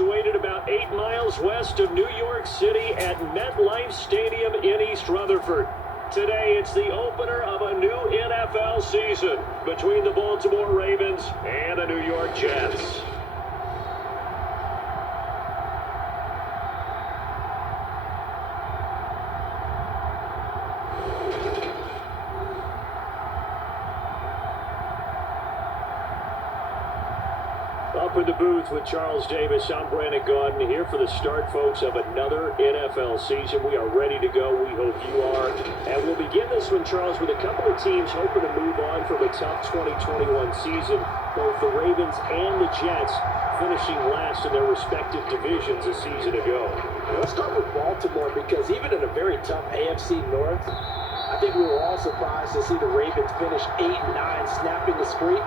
situated about 8 miles west of New York City at MetLife Stadium in East Rutherford. Today, it's the opener of a new NFL season between the Baltimore Ravens and the New York Jets. Up in the booth with Charles Davis, I'm Brandon Gaudin here for the start, folks, of another NFL season. We are ready to go. We hope you are. And we'll begin this one, Charles, with a couple of teams hoping to move on from a tough 2021 season. Both the Ravens and the Jets finishing last in their respective divisions a season ago. Let's start with Baltimore, because even in a very tough AFC North, I think we were all surprised to see the Ravens finish 8-9, snapping the streak.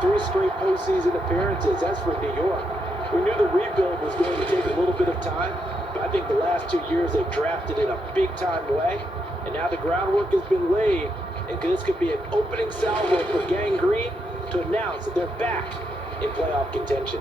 3 straight postseason appearances. That's for New York. We knew the rebuild was going to take a little bit of time, but I think the last 2 years they've drafted in a big-time way, and now the groundwork has been laid, and this could be an opening salvo for Gang Green to announce that they're back in playoff contention.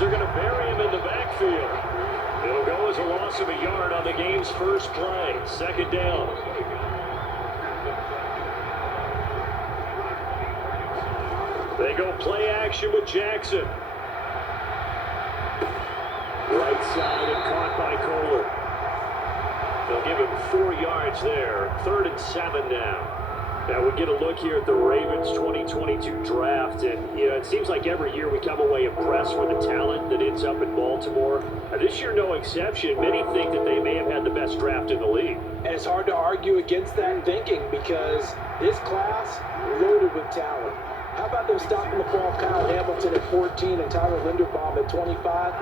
They're going to bury him in the backfield. It'll go as a loss of a yard on the game's first play. Second down. They go play action with Jackson. Right side and caught by Kohler. They'll give him 4 yards there. 3rd and 7 now. Now we get a look here at the Ravens 2022 draft, and it seems like every year we come away impressed with the talent that ends up in Baltimore. This year, no exception. Many think that they may have had the best draft in the league. And it's hard to argue against that thinking, because this class loaded with talent. How about them stopping the ball, Kyle Hamilton at 14 and Tyler Linderbaum at 25?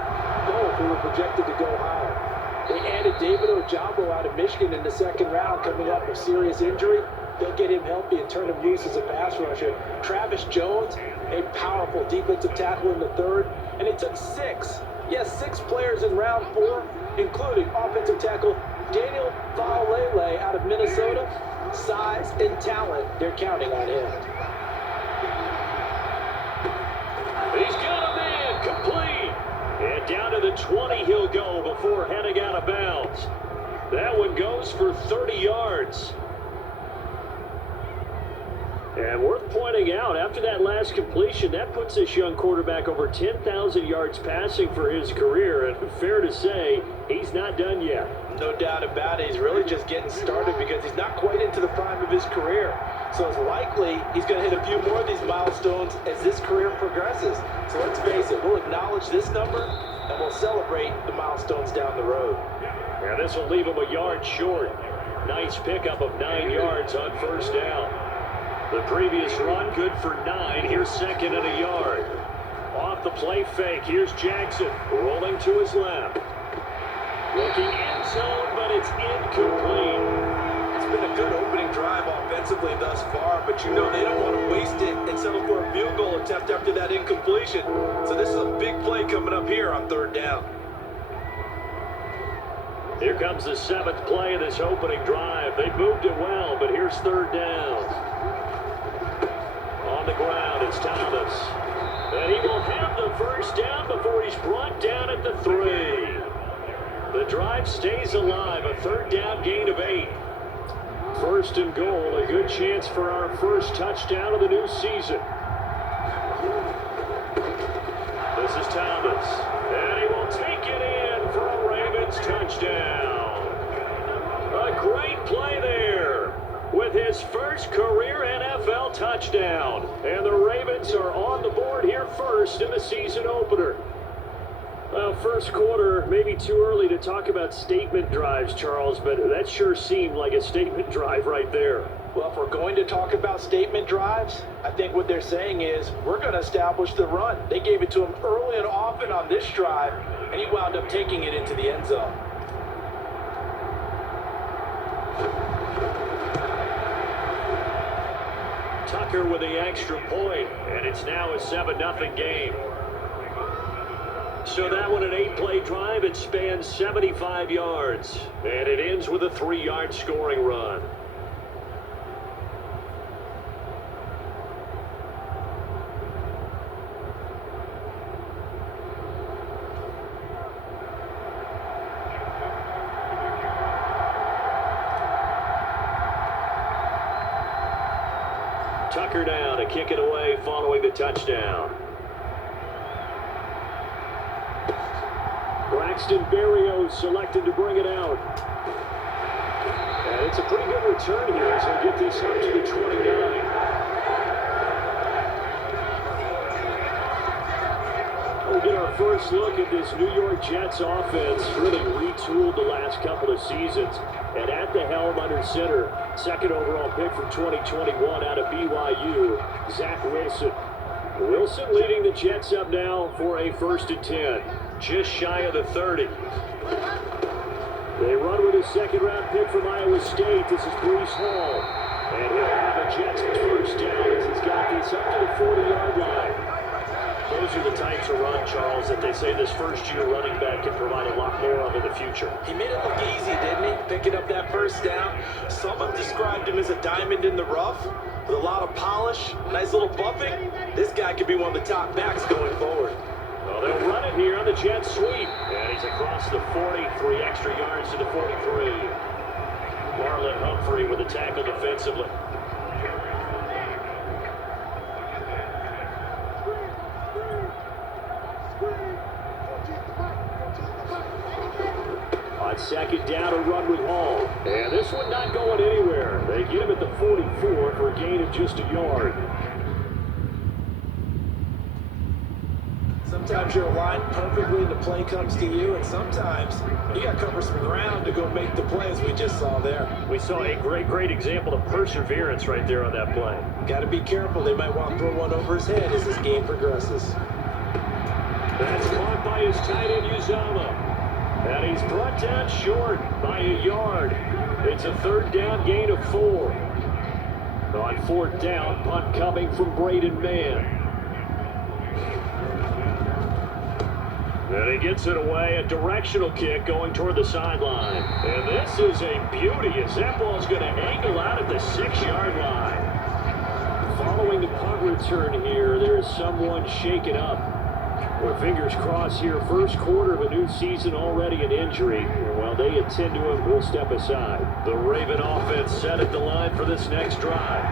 Both who were projected to go higher. They added David Ojabo out of Michigan in the 2nd round, coming off a serious injury. They'll get him healthy and turn him loose as a pass rusher. Travis Jones, a powerful defensive tackle in the 3rd. And it took 6 players in round 4, including offensive tackle Daniel Vaulele out of Minnesota. Size and talent, they're counting on him. He's got a man complete. And down to the 20 he'll go before heading out of bounds. That one goes for 30 yards. And worth pointing out, after that last completion, that puts this young quarterback over 10,000 yards passing for his career. And fair to say, he's not done yet. No doubt about it. He's really just getting started, because he's not quite into the prime of his career. So it's likely he's going to hit a few more of these milestones as this career progresses. So let's face it, we'll acknowledge this number, and we'll celebrate the milestones down the road. And this will leave him a yard short. Nice pickup of 9 yards on 1st down. The previous run, good for 9. Here's 2nd and a yard. Off the play fake, here's Jackson, rolling to his left. Looking end zone, but it's incomplete. It's been a good opening drive offensively thus far, but they don't want to waste it and settle for a field goal attempt after that incompletion. So this is a big play coming up here on 3rd down. Here comes the 7th play of this opening drive. They moved it well, but here's 3rd down. On the ground, it's Thomas. And he will have the 1st down before he's brought down at the 3. The drive stays alive, a 3rd down gain of 8. 1st and goal, a good chance for our first touchdown of the new season. This is Thomas, and he will take it in for a Ravens touchdown. A great play there, with his first career NFL touchdown. And the Ravens are on the board here first in the season opener. Well, first quarter, maybe too early to talk about statement drives, Charles, but that sure seemed like a statement drive right there. Well, if we're going to talk about statement drives, I think what they're saying is we're going to establish the run. They gave it to him early and often on this drive, and he wound up taking it into the end zone. Tucker with the extra point, and it's now a 7-0 game. So that one, an 8-play drive, it spans 75 yards, and it ends with a 3-yard scoring run. Tucker now to kick it away following the touchdown. Braxton Berrios selected to bring it out. And it's a pretty good return here as they get this up to the 29. We'll get our first look at this New York Jets offense, really retooled the last couple of seasons. And at the helm under center, second overall pick from 2021 out of BYU, Zach Wilson. Wilson leading the Jets up now for a 1st and 10, just shy of the 30. They run with a second-round pick from Iowa State. This is Breece Hall. And he'll have a Jets first down as he's got this up to the 40-yard line. Those are the types of run, Charles, that they say this first-year running back can provide a lot more of in the future. He made it look easy, didn't he? Picking up that first down. Some have described him as a diamond in the rough with a lot of polish, nice little buffing. This guy could be one of the top backs going forward. Well, they'll run it here on the jet sweep. And he's across the 43 extra yards to the 43. Marlon Humphrey with the tackle defensively. On second down, a run with Hall. And this one not going anywhere. They get him at the 44 for a gain of just a yard. Sometimes you're aligned perfectly, the play comes to you, and sometimes you got to cover some ground to go make the play, as we just saw there. We saw a great example of perseverance right there on that play. Got to be careful. They might want to throw one over his head as this game progresses. That's caught by his tight end, Uzama. And he's brought down short by a yard. It's a 3rd down gain of 4. On 4th down, punt coming from Braden Mann. And he gets it away, a directional kick going toward the sideline. And this is a beauty as that ball's going to angle out at the 6-yard line. Following the punt return here, there's someone shaken up. Well, fingers crossed here, first quarter of a new season, already an injury. While they attend to him, we'll step aside. The Raven offense set at the line for this next drive.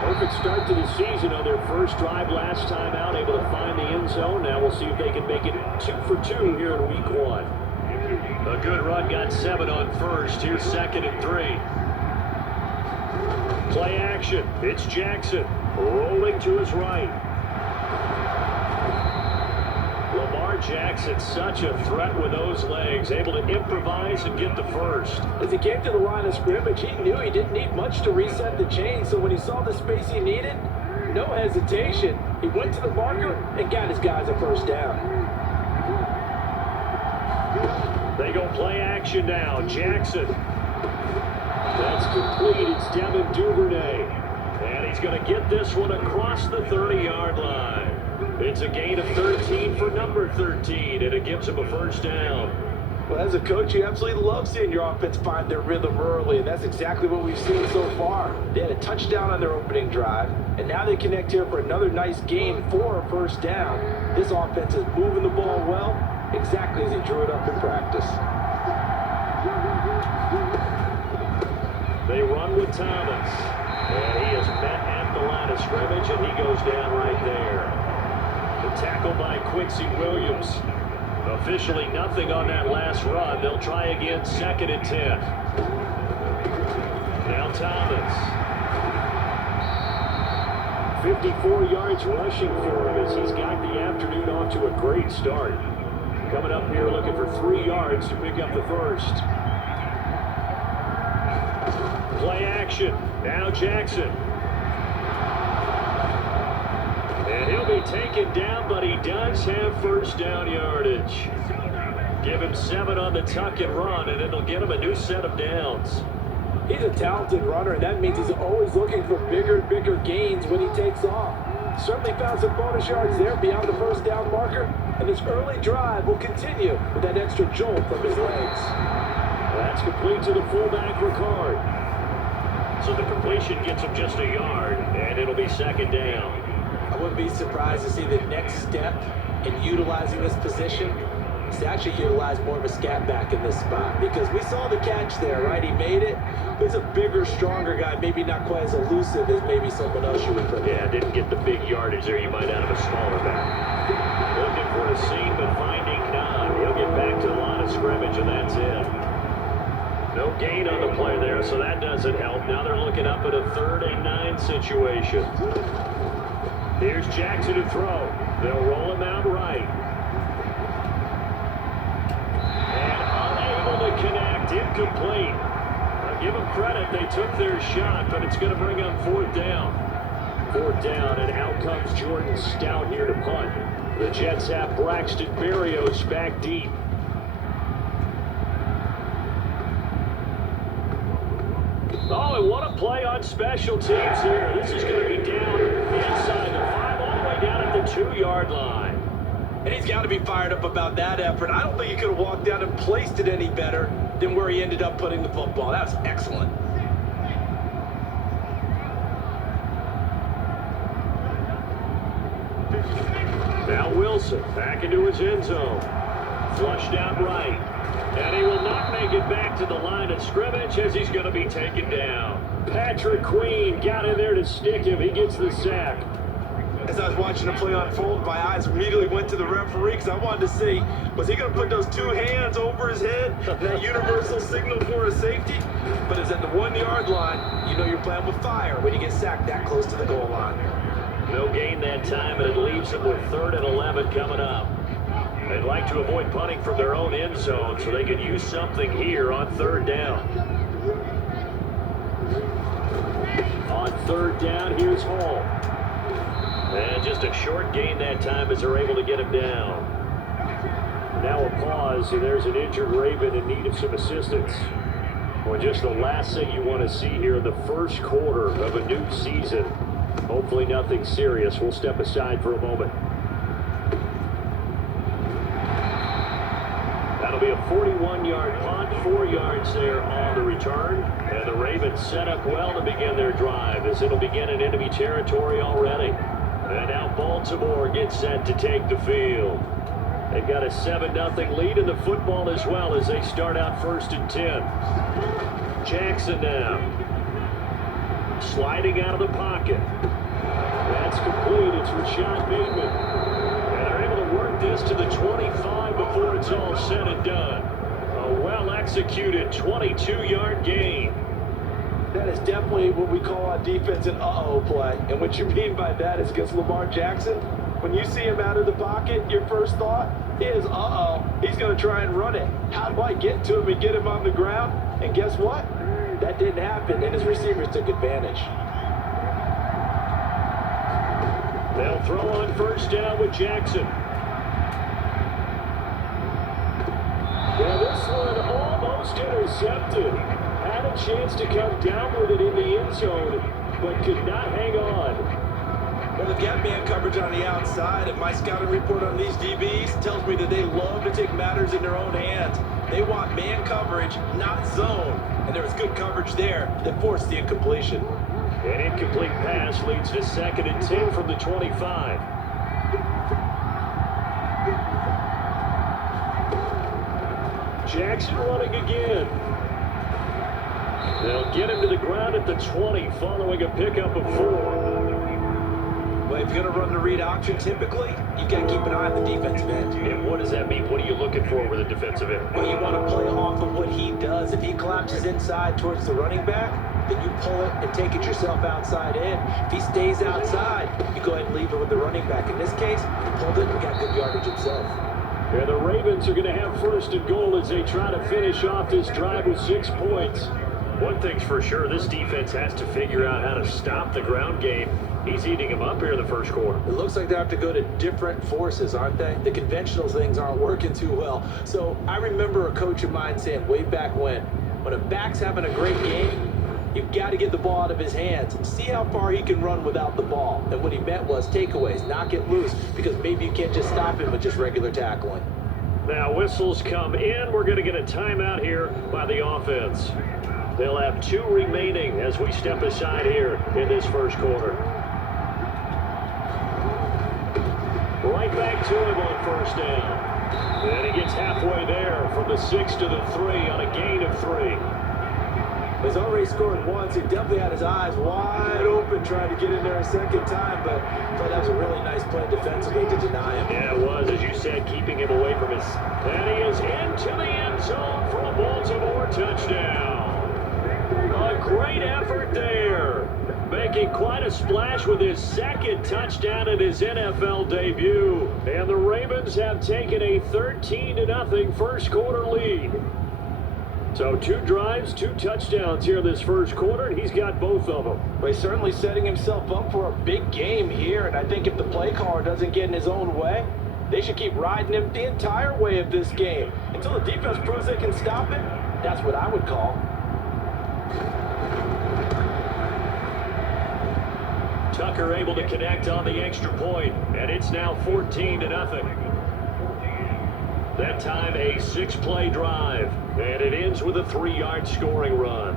Perfect start to the season on their first drive last time out, able to find the end zone. Now we'll see if they can make it 2 for 2 here in week 1. A good run, got 7 on first. Here's 2nd and 3. Play action. It's Jackson rolling to his right. Jackson, such a threat with those legs, able to improvise and get the first. As he came to the line of scrimmage, he knew he didn't need much to reset the chain, so when he saw the space he needed, no hesitation. He went to the marker and got his guys a first down. They go play action now. Jackson. That's complete. It's Devin Duvernay. And he's going to get this one across the 30-yard line. It's a gain of 13 for number 13, and it gives him a first down. Well, as a coach, you absolutely love seeing your offense find their rhythm early, and that's exactly what we've seen so far. They had a touchdown on their opening drive, and now they connect here for another nice game for a first down. This offense is moving the ball well, exactly as he drew it up in practice. They run with Thomas, and he is met at the line of scrimmage, and he goes down right there. The tackle by Quincy Williams. Officially nothing on that last run. They'll try again, 2nd and 10. Now Thomas. 54 yards rushing for him as he's got the afternoon off to a great start. Coming up here looking for 3 yards to pick up the first. Play action. Now Jackson. And he'll be taken down, but he does have first down yardage. Give him 7 on the tuck and run, and it'll get him a new set of downs. He's a talented runner, and that means he's always looking for bigger and bigger gains when he takes off. Certainly found some bonus yards there beyond the first down marker, and this early drive will continue with that extra jolt from his legs. That's complete to the fullback, Ricard. So the completion gets him just a yard, and it'll be second down. I wouldn't be surprised to see the next step in utilizing this position is to actually utilize more of a scat back in this spot, because we saw the catch there, right? He made it. He's a bigger, stronger guy, maybe not quite as elusive as maybe someone else you would put. Yeah, didn't get the big yardage there you might out of a smaller back. Looking for a seam, but finding none. He'll get back to the line of scrimmage, and that's it. No gain on the play there, so that doesn't help. Now they're looking up at a 3rd and 9 situation. Here's Jackson to throw. They'll roll him out right. And unable to connect. Incomplete. I'll give them credit. They took their shot, but it's going to bring up 4th down. 4th down, and out comes Jordan Stout here to punt. The Jets have Braxton Berrios back deep. Oh, and what a play on special teams here. This is going to be down inside the 5, all the way down at the 2-yard line. And he's got to be fired up about that effort. I don't think he could have walked down and placed it any better than where he ended up putting the football. That was excellent. Now Wilson back into his end zone. Flushed out right. And he will not make it back to the line of scrimmage as he's going to be taken down. Patrick Queen got in there to stick him. He gets the sack. As I was watching the play unfold, my eyes immediately went to the referee because I wanted to see, was he going to put those 2 hands over his head, that universal signal for a safety? But it's at the 1-yard line. You know you're playing with fire when you get sacked that close to the goal line. No gain that time, and it leaves them with 3rd and 11 coming up. They'd like to avoid punting from their own end zone so they can use something here on 3rd down. On 3rd down, here's Hall. And just a short gain that time as they're able to get him down. Now a pause, and there's an injured Raven in need of some assistance. Well, just the last thing you want to see here in the first quarter of a new season. Hopefully nothing serious. We'll step aside for a moment. That'll be a 41-yard punt, 4 yards there on the return. And the Ravens set up well to begin their drive as it'll begin in enemy territory already. And now Baltimore gets set to take the field. They've got a 7-0 lead in the football as well as they start out 1st and 10. Jackson now. Sliding out of the pocket. That's complete. It's Rashad Bateman. And they're able to work this to the 25 before it's all said and done. A well-executed 22-yard gain. That is definitely what we call on defense an uh-oh play. And what you mean by that is against Lamar Jackson, when you see him out of the pocket, your first thought is, uh-oh, he's going to try and run it. How do I get to him and get him on the ground? And guess what? That didn't happen, and his receivers took advantage. They'll throw on 1st down with Jackson. Well, this one almost intercepted. Had a chance to come down with it in the end zone, but could not hang on. Well, they've got man coverage on the outside, and my scouting report on these DBs tells me that they love to take matters in their own hands. They want man coverage, not zone. And there was good coverage there that forced the incompletion. An incomplete pass leads to 2nd and 10 from the 25. Jackson running again. They'll get him to the ground at the 20 following a pickup of 4. Well, if you're going to run the read option, typically, you've got to keep an eye on the defensive end. And what does that mean? What are you looking for with a defensive end? Well, you want to play off of what he does. If he collapses inside towards the running back, then you pull it and take it yourself outside in. If he stays outside, you go ahead and leave it with the running back. In this case, he pulled it and got good yardage himself. Yeah, the Ravens are going to have 1st and goal as they try to finish off this drive with 6 points. One thing's for sure, this defense has to figure out how to stop the ground game. He's eating him up here in the first quarter. It looks like they have to go to different forces, aren't they? The conventional things aren't working too well. So I remember a coach of mine saying way back when a back's having a great game, You've got to get the ball out of his hands. See how far he can run without the ball. And what he meant was takeaways, knock it loose, because maybe you can't just stop him with just regular tackling. Now whistles come in. We're going to get a timeout here by the offense. They'll have 2 remaining as we step aside here in this first quarter. Right back to him on first down. And he gets halfway there from the 6 to the 3 on a gain of 3. He's already scored once. He definitely had his eyes wide open trying to get in there a second time, but I thought that was a really nice play defensively to deny him. Yeah, it was, as you said, keeping him away from his... And he is into the end zone for a Baltimore touchdown. A great effort there. Making quite a splash with his second touchdown in his NFL debut. And the Ravens have taken a 13-0 first quarter lead. So 2 drives, 2 touchdowns here in this first quarter, and he's got both of them. Well, he's certainly setting himself up for a big game here, and I think if the play caller doesn't get in his own way, they should keep riding him the entire way of this game. Until the defense proves they can stop it, that's what I would call. Tucker able to connect on the extra point, and it's now 14-0. That time a 6-play drive, and it ends with a 3-yard scoring run.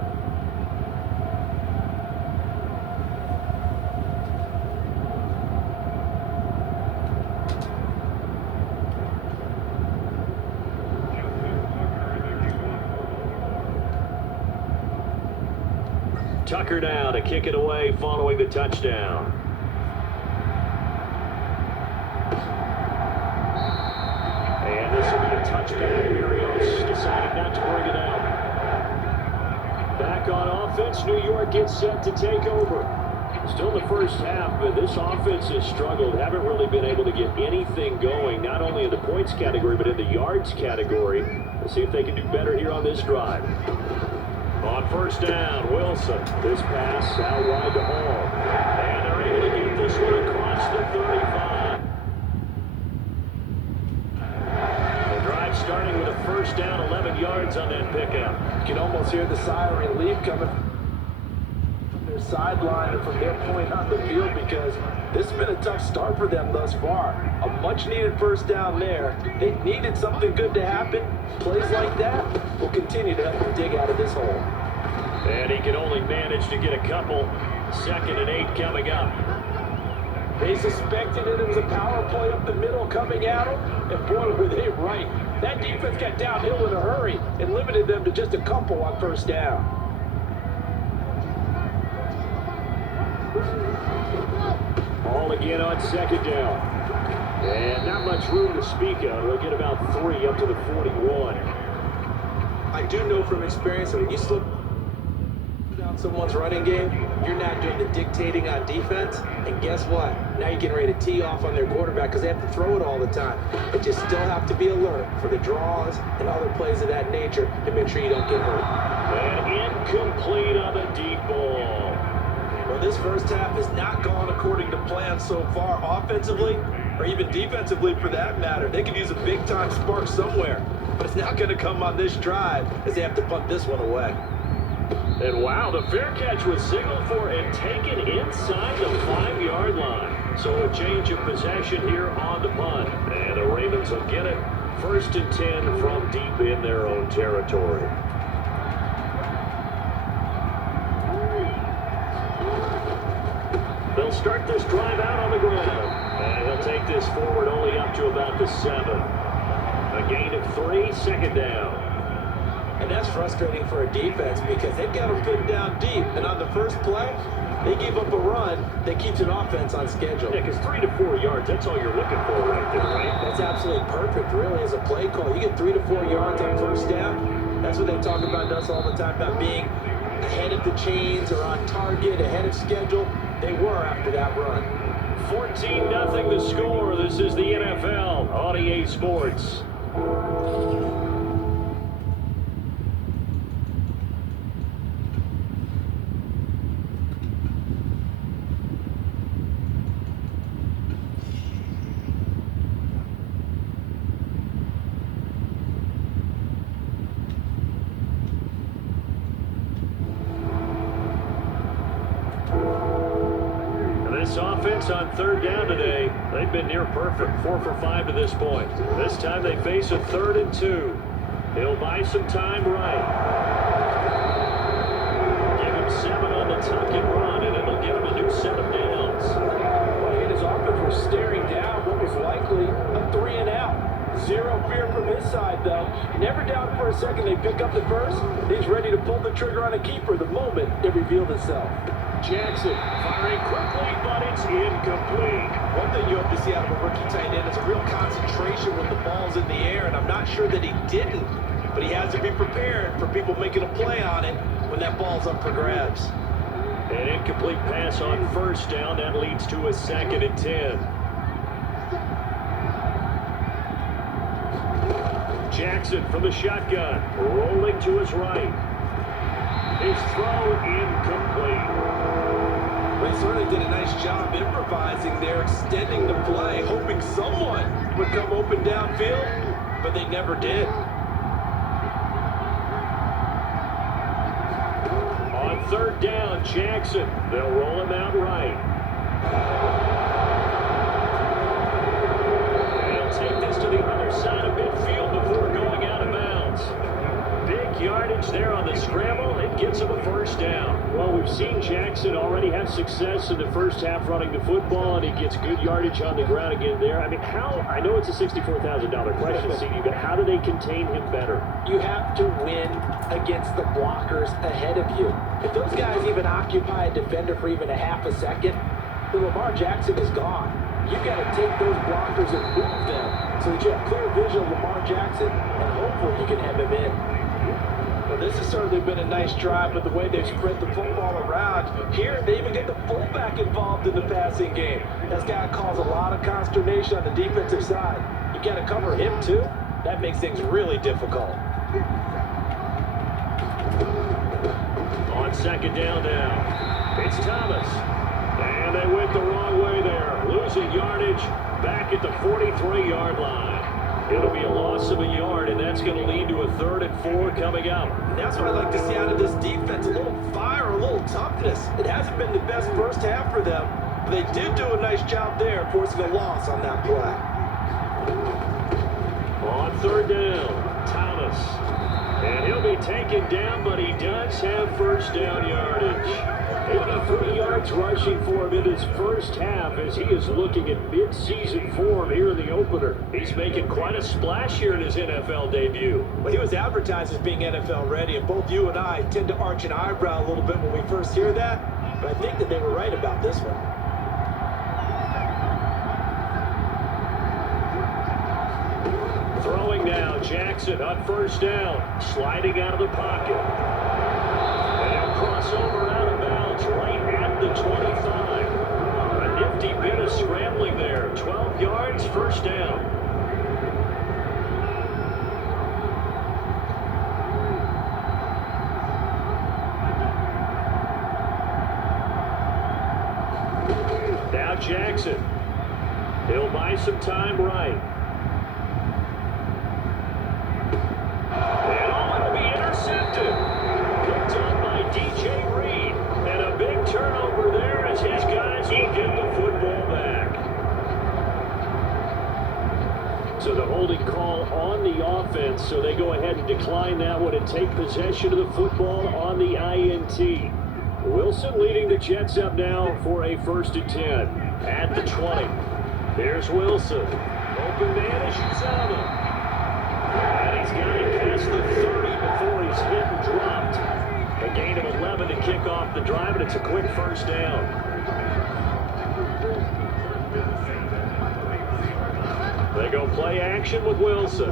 Tucker now to kick it away following the touchdown. And this will be a touchdown. Berrios decided not to bring it out. Back on offense, New York gets set to take over. Still in the first half, but this offense has struggled. Haven't really been able to get anything going, not only in the points category, but in the yards category. Let's see if they can do better here on this drive. On first down, Wilson. This pass out wide to Hall. And they're able to get this one across the 35. The drive starting with a first down, 11 yards on that pickup. You can almost hear the sigh of relief coming from their sideline and from their point on the field, because this has been a tough start for them thus far. A much-needed first down there. They needed something good to happen. Plays like that will continue to help them dig out of this hole. And he can only manage to get a couple. 2nd and 8 coming up. They suspected it was a power play up the middle coming at them, and boy, were they right. That defense got downhill in a hurry and limited them to just a couple on first down. All again on 2nd down. And not much room to speak of. They'll get about 3 up to the 41. I do know from experience that when you slow down someone's running game, you're not doing the dictating on defense. And guess what? Now you're getting ready to tee off on their quarterback because they have to throw it all the time. But you still have to be alert for the draws and other plays of that nature to make sure you don't get hurt. And incomplete on the deep ball. Well, this first half has not gone according to plan so far, offensively or even defensively for that matter. They could use a big-time spark somewhere, but it's not going to come on this drive as they have to punt this one away. And wow, the fair catch was signaled for and taken inside the 5-yard line. So a change of possession here on the punt. And the Ravens will get it. 1st and 10 from deep in their own territory. They'll start this drive out on the ground. And he'll take this forward only up to about the 7. A gain of 3, 2nd down. And that's frustrating for a defense because they've got them pinned down deep. And on the first play, they gave up a run that keeps an offense on schedule. Yeah, because 3 to 4 yards, that's all you're looking for right there, right? That's absolutely perfect, really, as a play call. You get 3 to 4 yards on first down. That's what they talk about us all the time, about being ahead of the chains or on target, ahead of schedule. They were after that run. 14-0 the score. This is the NFL on EA Sports. This offense on third down today, they've been near perfect, 4 for 5 to this point. This time they face a 3rd and 2. He'll buy some time right. Give him 7 on the tuck and run, and it'll give him a new set of downs. Well, his offense was staring down what was likely a 3 and out. Zero fear from his side, though. Never doubted for a second they pick up the first. He's ready to pull the trigger on a keeper the moment it revealed itself. Jackson firing quickly, but it's incomplete. One thing you hope to see out of a rookie tight end is a real concentration when the ball's in the air, and I'm not sure that he didn't, but he has to be prepared for people making a play on it when that ball's up for grabs. An incomplete pass on first down. That leads to a 2nd and 10. Jackson from the shotgun, rolling to his right. His throw incomplete. They certainly did a nice job improvising there, extending the play, hoping someone would come open downfield, but they never did. On third down, Jackson. They'll roll him out right. They'll take this to the other side of midfield before going out of bounds. Big yardage there on the scramble. It gets him a first down. Well, we've seen Jackson already have success in the first half running the football, and he gets good yardage on the ground again there. I mean, I know it's a $64,000 question, CD, but how do they contain him better? You have to win against the blockers ahead of you. If those guys even occupy a defender for even a half a second, then Lamar Jackson is gone. You've got to take those blockers and move them so that you have clear vision of Lamar Jackson, and hopefully you can have him in. Well, this has certainly been a nice drive with the way they've spread the football around. Here, they even get the fullback involved in the passing game. That's got to cause a lot of consternation on the defensive side. You got to cover him, too. That makes things really difficult. On 2nd down now, it's Thomas. And they went the wrong way there. Losing yardage back at the 43-yard line. It'll be a loss of a yard, and that's going to lead to a 3rd and 4 coming up. That's what I like to see out of this defense, a little fire, a little toughness. It hasn't been the best first half for them, but they did do a nice job there, forcing a loss on that play. On 3rd down, Thomas. And he'll be taken down, but he does have first down yardage. 83 yards rushing for him in his first half as he is looking at mid-season form here in the opener. He's making quite a splash here in his NFL debut. Well, he was advertised as being NFL ready, and both you and I tend to arch an eyebrow a little bit when we first hear that, but I think that they were right about this one. Throwing now, Jackson on first down, sliding out of the pocket. And he'll cross over out of bounds right at the 25. A nifty bit of scrambling there. 12 yards, first down. Now Jackson. He'll buy some time right. And oh, it'll be intercepted. Picked up by DJ Reed. And a big turnover there as his guys will get the football back. So the holding call on the offense, so they go ahead and decline that one and take possession of the football on the INT. Wilson leading the Jets up now for a 1st and 10 at the 20. Here's Wilson. Open man as shoots out of him. And he's got it past the 30 before he's hit and dropped. A gain of 11 to kick off the drive, and it's a quick first down. They go play action with Wilson.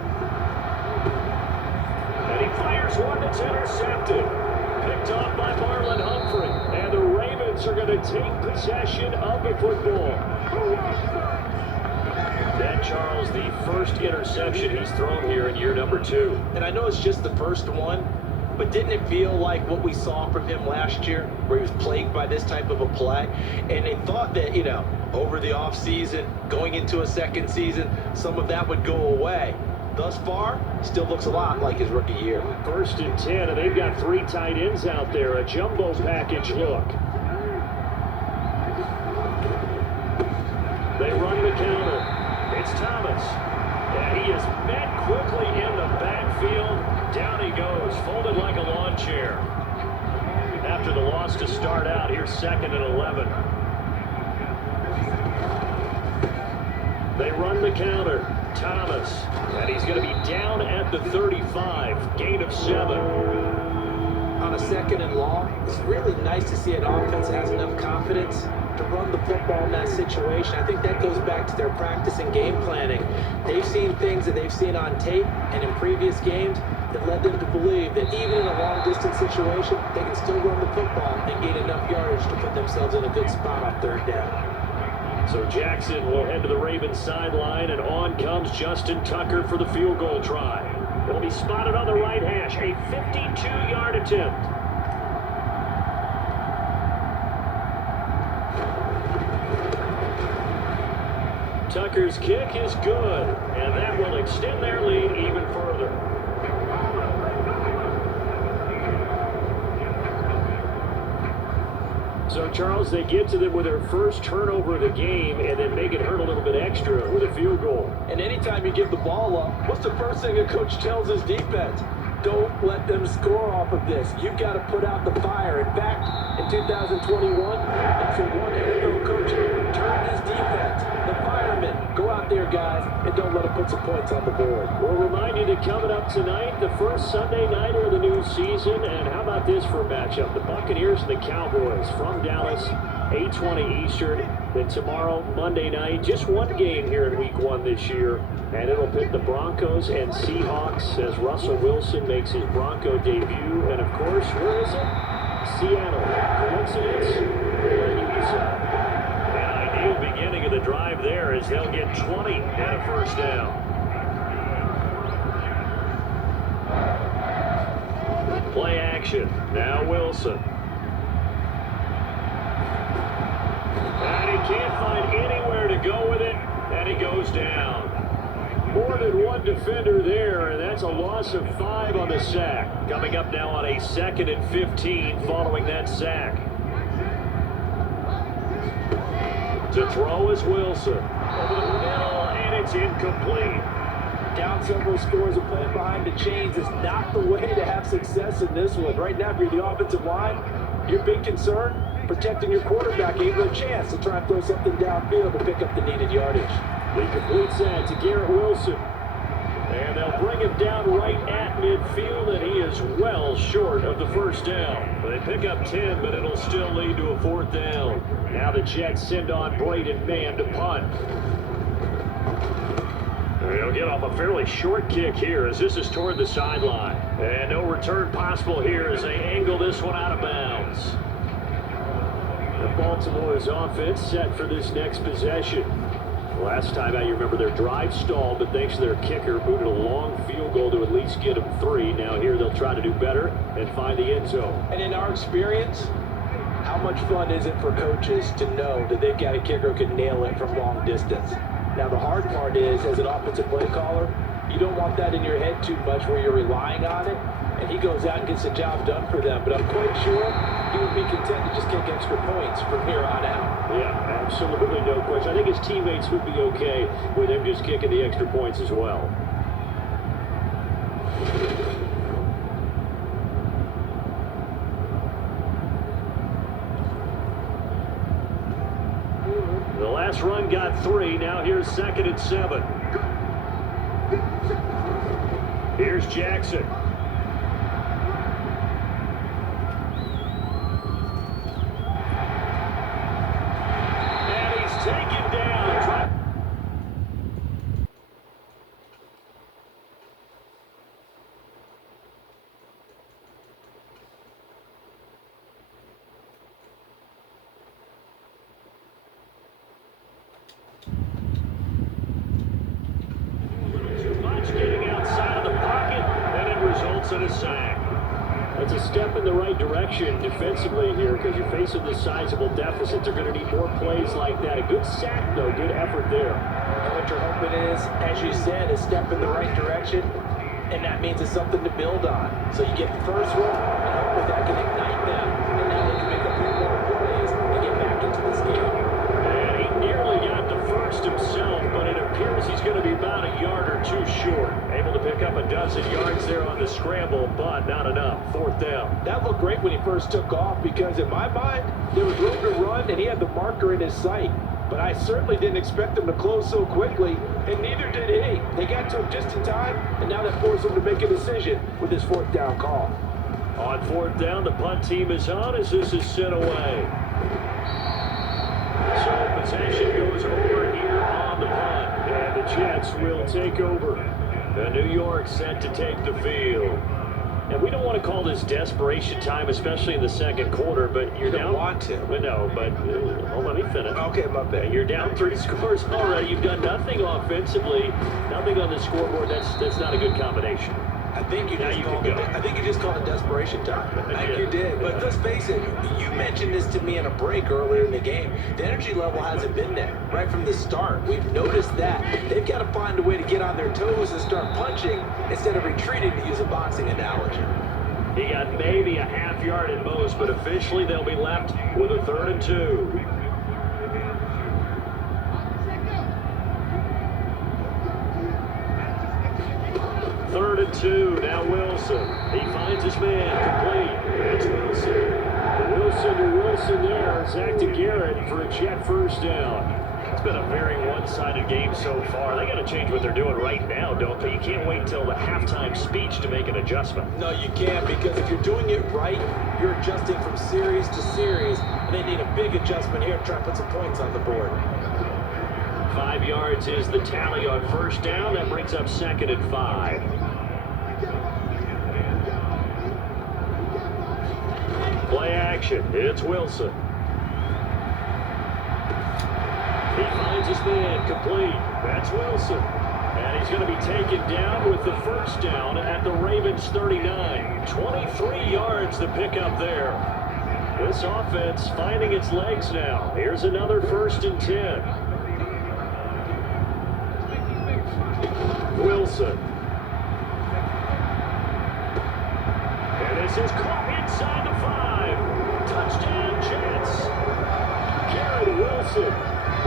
And he fires one that's intercepted. Picked off by Marlon Humphrey. And the Ravens are going to take possession of the football. That, Charles, the first interception he's thrown here in year number 2. And I know it's just the first one, but didn't it feel like what we saw from him last year, where he was plagued by this type of a play? And they thought that, you know, over the offseason, going into a second season, some of that would go away. Thus far, still looks a lot like his rookie year. 1st and 10, and they've got 3 tight ends out there. A jumbo package look. They run the counter. It's Thomas. And he is met quickly in the backfield. Down he goes, folded like a lawn chair. After the loss to start out, here's 2nd and 11. They run the counter. Thomas. And he's going to be down at the 35. Gain of 7. On a 2nd and long, it's really nice to see an offense that has enough confidence to run the football in that situation. I think that goes back to their practice and game planning. They've seen things that they've seen on tape and in previous games that led them to believe that even in a long-distance situation, they can still run the football and gain enough yardage to put themselves in a good spot on 3rd down. So Jackson will head to the Ravens sideline, and on comes Justin Tucker for the field goal try. It'll be spotted on the right hash, a 52-yard attempt. Tucker's kick is good, and that will extend their lead even further. So, Charles, they get to them with their first turnover of the game and then make it hurt a little bit extra with a field goal. And anytime you give the ball up, what's the first thing a coach tells his defense? Don't let them score off of this. You've got to put out the fire. In fact, in 2021, that's a one NFL coach turned his defense. The firemen, go out there, guys, and don't let them put some points on the board. We'll remind you that coming up tonight, the first Sunday nighter of the new season. And how about this for a matchup? The Buccaneers and the Cowboys from Dallas, 8:20 Eastern. Then tomorrow, Monday night, just one game here in Week 1 this year. And it'll pit the Broncos and Seahawks as Russell Wilson makes his Bronco debut. And, of course, where is it? Seattle. Coincidence? An ideal beginning of the drive there as they'll get 20 and a first down. Play action. Now Wilson. And he can't find anywhere to go with it, and he goes down. More than one defender there, and that's a loss of 5 on the sack. Coming up now on a 2nd and 15 following that sack. To throw is Wilson. Over the middle, and it's incomplete. Down several scores and playing behind the chains is not the way to have success in this one. Right now, if you're the offensive line, your big concern, protecting your quarterback, gave him a chance to try and throw something downfield to pick up the needed yardage. He completes that to Garrett Wilson. And they'll bring him down right at midfield, and he is well short of the first down. They pick up 10, but it'll still lead to a 4th down. Now the Jets send on Braden Mann to punt. They'll get off a fairly short kick here as this is toward the sideline. And no return possible here as they angle this one out of bounds. Baltimore's offense set for this next possession. Last time out, you remember their drive stalled, but thanks to their kicker, booted a long field goal to at least get them 3. Now here they'll try to do better and find the end zone. And in our experience, how much fun is it for coaches to know that they've got a kicker who can nail it from long distance? Now the hard part is, as an offensive play caller, you don't want that in your head too much where you're relying on it, and he goes out and gets the job done for them. But I'm quite sure he would be content to just kick extra points from here on out. Yeah, absolutely no question. I think his teammates would be okay with him just kicking the extra points as well. The last run got 3. Now here's 2nd and 7. Here's Jackson. Taken down. Too much getting outside of the pocket, and it results in a sack. That's a step in the right direction defensively here because you're facing this sizable deficit. They're going to need more plays like that. A good sack, though. Good effort there. And what you're hoping is, as you said, a step in the right direction, and that means it's something to build on. So you get the first one, and hopefully that can ignite them, and now they can make a few more plays and get back into this game. And he nearly got the first scramble, but not enough. Fourth down. That looked great when he first took off because in my mind, there was room to run and he had the marker in his sight. But I certainly didn't expect him to close so quickly, and neither did he. They got to him just in time, and now that forced him to make a decision with his fourth down call. On fourth down, the punt team is on as this is sent away. So possession goes over here on the punt, and the Jets will take over. The New York set to take the field. And we don't want to call this desperation time, especially in the second quarter, but you're down. You don't want to. No, but hold on, let me finish. Okay, my bad. You're down 3 scores already. You've done nothing offensively, nothing on the scoreboard. That's not a good combination. I think you Now just you called can it. go. I think you just called it desperation time. I think Yeah. you did. But let's face it. You mentioned this to me in a break earlier in the game. The energy level hasn't been there right from the start. We've noticed that. They've got to find a way to get on their toes and start punching instead of retreating, to use a boxing analogy. He got maybe a half yard at most, but officially they'll be left with a 3rd and 2. Third and 2, now Wilson. He finds his man, complete. It's Wilson. Wilson to Wilson there. Zach to Garrett for a Jet first down. It's been a very one-sided game so far. They got to change what they're doing right now, don't they? You can't wait until the halftime speech to make an adjustment. No, you can't, because if you're doing it right, you're adjusting from series to series, and they need a big adjustment here to try to put some points on the board. 5 yards is the tally on first down. That brings up 2nd and 5. Play action. It's Wilson. He finds his man, complete. That's Wilson. And he's going to be taken down with the first down at the Ravens 39. 23 yards to pick up there. This offense finding its legs now. Here's another 1st and 10. Wilson. And this is caught inside the 5. Touchdown, Jets. Garrett Wilson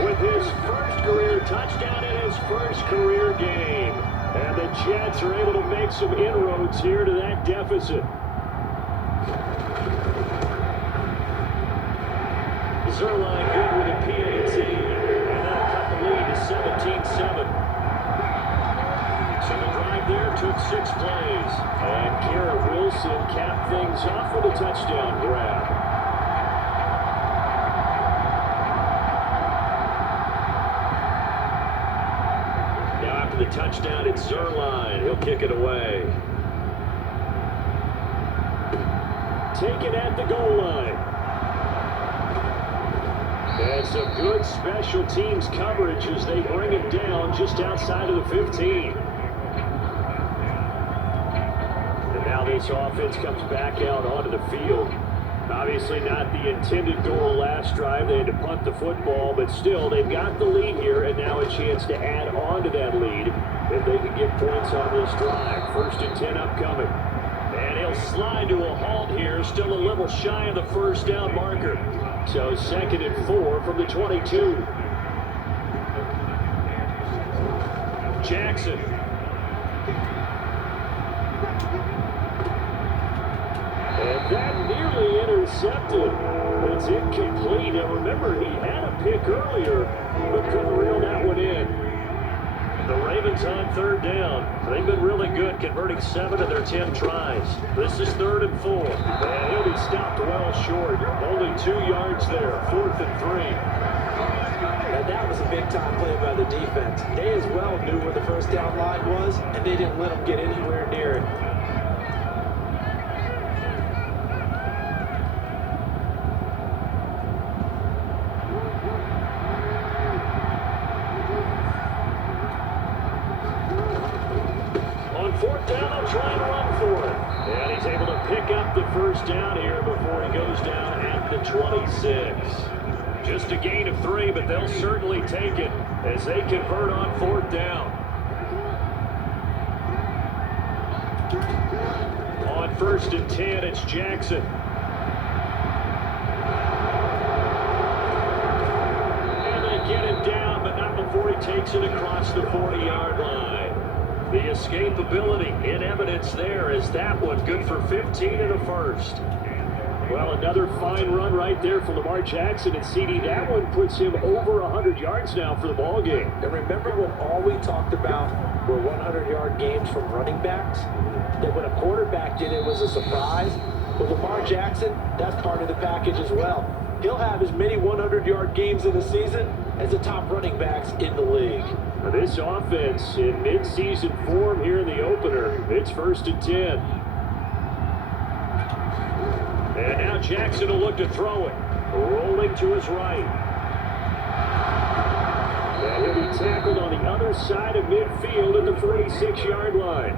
with his first career touchdown in his first career game. And the Jets are able to make some inroads here to that deficit. Zerline good with a PAT. And that'll cut the lead to 17-7. So the drive there took 6 plays. And Garrett Wilson capped things off with a touchdown grab. The touchdown, it's Zerline. He'll kick it away. Taken at the goal line. And some good special teams coverage as they bring him down just outside of the 15. And now this offense comes back out onto the field. Obviously not the intended goal last drive. They had to punt the football, but still, they've got the lead here, and now a chance to add on to that lead if they can get points on this drive. 1st and 10 upcoming. And he'll slide to a halt here, still a little shy of the first down marker. So 2nd and 4 from the 22. Jackson. And that nearly intercepted. It's incomplete. Now remember, he had a pick earlier, but couldn't reel that one in. The Ravens on 3rd down. They've been really good, converting 7 of their 10 tries. This is 3rd and 4. And he'll be stopped well short. Only 2 yards there. 4th and 3. And that was a big-time play by the defense. They as well knew where the first down line was, and they didn't let them get anywhere near it. On 4th down, they'll try and run for it. And he's able to pick up the first down here before he goes down at the 26. Just a gain of 3, but they'll certainly take it as they convert on 4th down. On 1st and 10, it's Jackson. And they get him down, but not before he takes it across the 40-yard line. The escapability in evidence there as that one good for 15 and a first. Well, another fine run right there from Lamar Jackson and CD. That one puts him over 100 yards now for the ball game. And remember when all we talked about were 100-yard games from running backs? That when a quarterback did it was a surprise. With Lamar Jackson, that's part of the package as well. He'll have as many 100-yard games in a season as the top running backs in the league. Now this offense in mid-season form here in the opener. It's 1st and 10. And now Jackson will look to throw it. Rolling to his right. And he'll be tackled on the other side of midfield at the 46-yard line.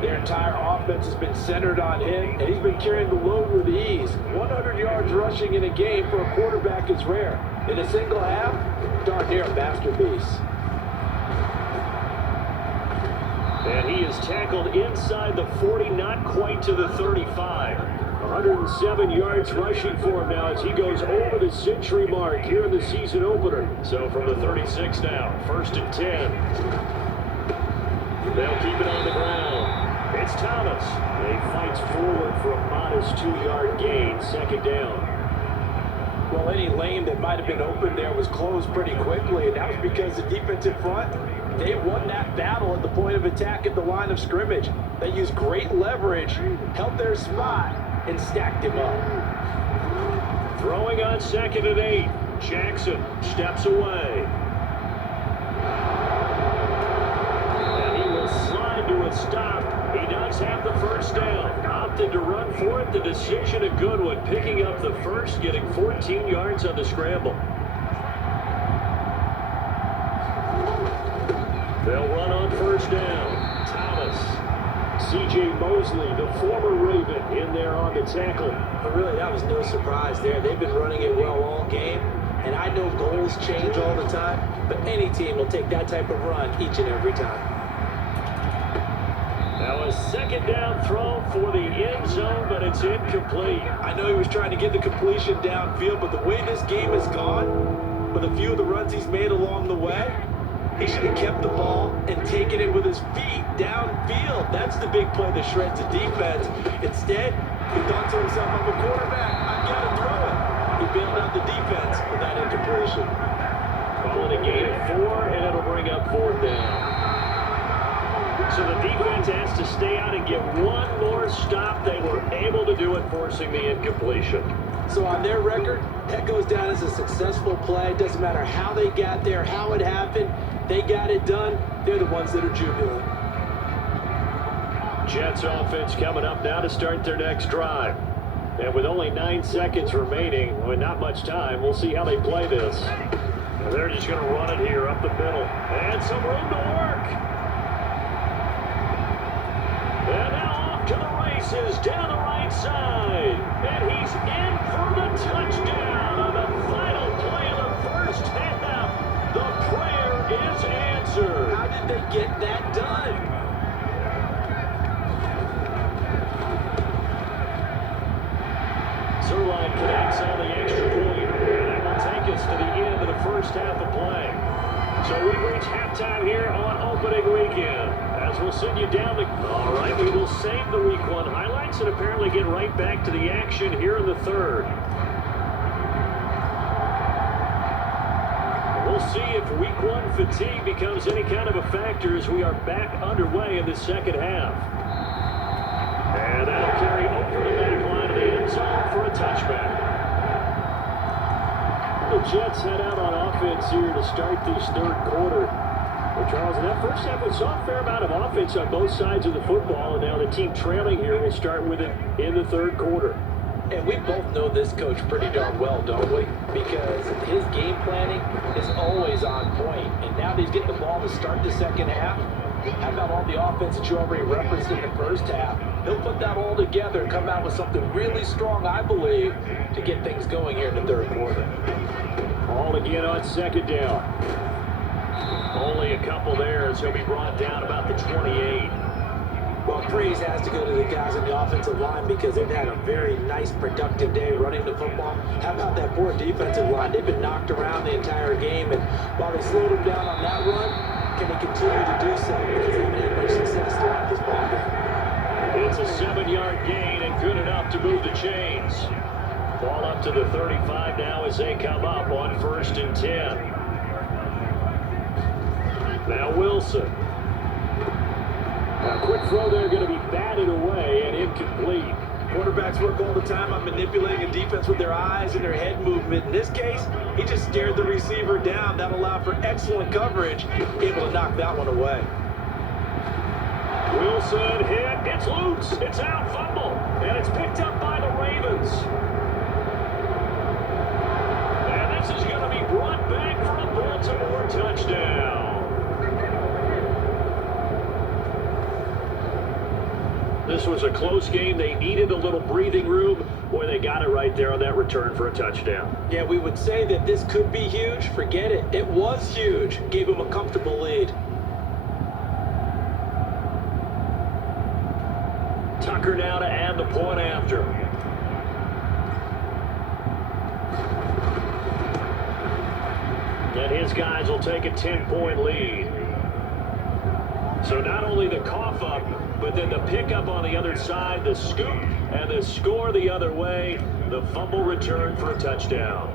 Their entire offense has been centered on him, and he's been carrying the load with ease. 100 yards rushing in a game for a quarterback is rare. In a single half, darn near a masterpiece. And he is tackled inside the 40, not quite to the 35. 107 yards rushing for him now as he goes over the century mark here in the season opener. So from the 36 now, 1st and 10. They'll keep it on the ground. It's Thomas. He fights forward for a modest 2-yard gain, 2nd down. Well, any lane that might have been open there was closed pretty quickly, and that was because the defensive front, they won that battle at the point of attack at the line of scrimmage. They used great leverage, held their spot, and stacked him up. Throwing on 2nd and 8. Jackson steps away. And he will slide to a stop. He does have the 1st down. Opted to run for it. The decision a good one. Picking up the first, getting 14 yards on the scramble. They'll run on 1st down. Thomas. C.J. Mosley, the former Raven, in there on the tackle. But really, that was no surprise there. They've been running it well all game. And I know goals change all the time, but any team will take that type of run each and every time. Now a 2nd down throw for the end zone, but it's incomplete. I know he was trying to get the completion downfield, but the way this game has gone, with a few of the runs he's made along the way, he should have kept the ball and taken it with his feet downfield. That's the big play that shreds the defense. Instead, he thought to himself, I'm a quarterback, I've got to throw it. He bailed out the defense with that incompletion. Calling a gain of 4, and it'll bring up 4th down. So the defense has to stay out and get one more stop. They were able to do it, forcing the incompletion. So on their record, that goes down as a successful play. Doesn't matter how they got there, how it happened. They got it done. They're the ones that are jubilant. Jets offense coming up now to start their next drive. And with only 9 seconds remaining, with not much time, we'll see how they play this. And they're just going to run it here up the middle. And some room to work. And now off to the races down the right side. And he's in for the touchdown on the final play of the first half. The prayer is answered. How did they get that done? Zerline connects on the extra point. And that will take us to the end of the first half of play. So we reach halftime here on opening weekend. As we'll send you down the... All right, we will save the Week 1 highlights and apparently get right back to the action here in the third. We'll see if Week 1 fatigue becomes any kind of a factor as we are back underway in the second half. And that'll carry over the back line of the end zone for a touchback. The Jets head out on offense here to start this third quarter. Well, Charles, in that first half, we saw a fair amount of offense on both sides of the football, and now the team trailing here will start with it in the third quarter. And we both know this coach pretty darn well, don't we? Because his game planning is always on point. And now that he's getting the ball to start the second half, how about all the offense that you already referenced in the first half? He'll put that all together and come out with something really strong, I believe, to get things going here in the third quarter. Ball again on 2nd down. Only a couple there as he'll be brought down about the 28. Well, praise has to go to the guys on the offensive line because they've had a very nice, productive day running the football. How about that poor defensive line? They've been knocked around the entire game, and while they slowed them down on that run, can they continue to do so? Because they've had much success throughout this ball game. It's a 7-yard gain and good enough to move the chains. Ball up to the 35 now as they come up on 1st and 10. Now Wilson. A quick throw there going to be batted away and incomplete. Quarterbacks work all the time on manipulating a defense with their eyes and their head movement. In this case, he just stared the receiver down. That allowed for excellent coverage, able to knock that one away. Wilson hit. It's loose. It's out. Fumble. And it's picked up by the Ravens. And this is going to be brought back for a Baltimore touchdown. This was a close game. They needed a little breathing room. Boy, they got it right there on that return for a touchdown. Yeah, we would say that this could be huge. Forget it. It was huge. Gave them a comfortable lead. Tucker now to add the point after. And his guys will take a 10-point lead. So not only the cough up, but then the pickup on the other side, the scoop, and the score the other way, the fumble return for a touchdown.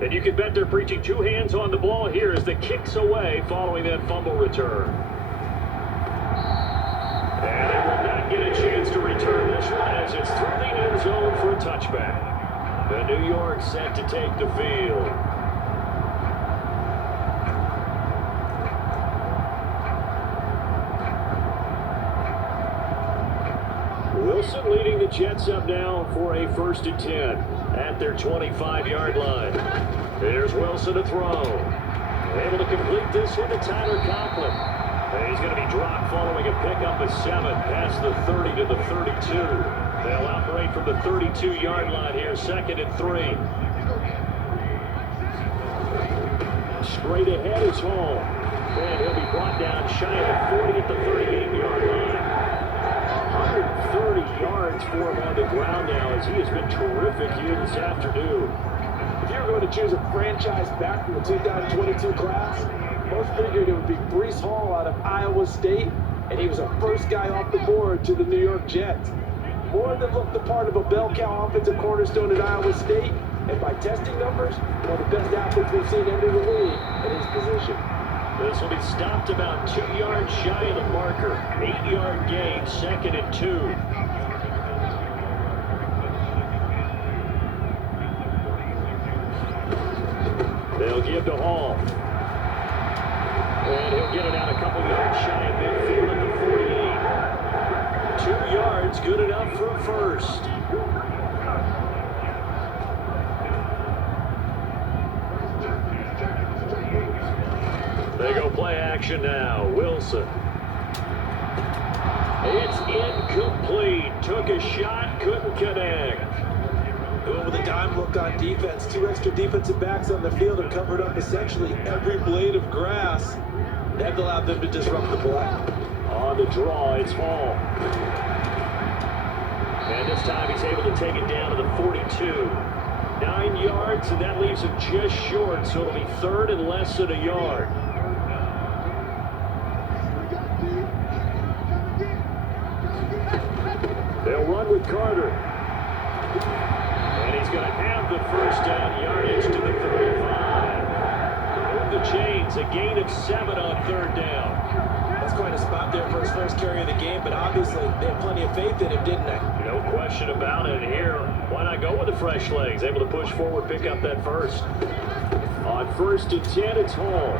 And you can bet they're preaching 2 hands on the ball here as the kick's away following that fumble return. And they will not get a chance to return this one as it's through the end zone for a touchback. The New York set to take the field. Wilson leading the Jets up now for a 1st and 10 at their 25-yard line. There's Wilson to throw. Able to complete this one to Tyler Conklin. And he's going to be dropped following a pickup of 7 past the 30 to the 32. They'll operate from the 32-yard line here, 2nd and 3. Straight ahead is Hall. And he'll be brought down shy of the 40 at the 38-yard line. 130 yards for him on the ground now as he has been terrific here this afternoon. If you were going to choose a franchise back from the 2022 class, most figured it would be Breece Hall out of Iowa State, and he was the first guy off the board to the New York Jets. More than looked the part of a bell cow offensive cornerstone at Iowa State, and by testing numbers, one of the best athletes we've seen enter the league at his position. This will be stopped about 2 yards shy of the marker. 8-yard gain, 2nd and 2. They'll give to Hall. And he'll get it out a couple yards shy of midfield at the 48. 2 yards, good enough for a first. They go play action now. Wilson. It's incomplete. Took a shot, couldn't connect. Going with a dime look on defense. 2 extra defensive backs on the field have covered up essentially every blade of grass. That allowed them to disrupt the play. On the draw, it's Hall. And this time he's able to take it down to the 42. 9 yards, and that leaves him just short, so it'll be 3rd and less than a yard. They'll run with Carter. And he's going to have the first down yardage to the 35. Move the chains, a gain of 7 on 3rd down. That's quite a spot there for his first carry of the game, but obviously they had plenty of faith in him, didn't they? No question about it here. Why not go with the fresh legs? Able to push forward, pick up that first. On 1st and 10, it's Hall.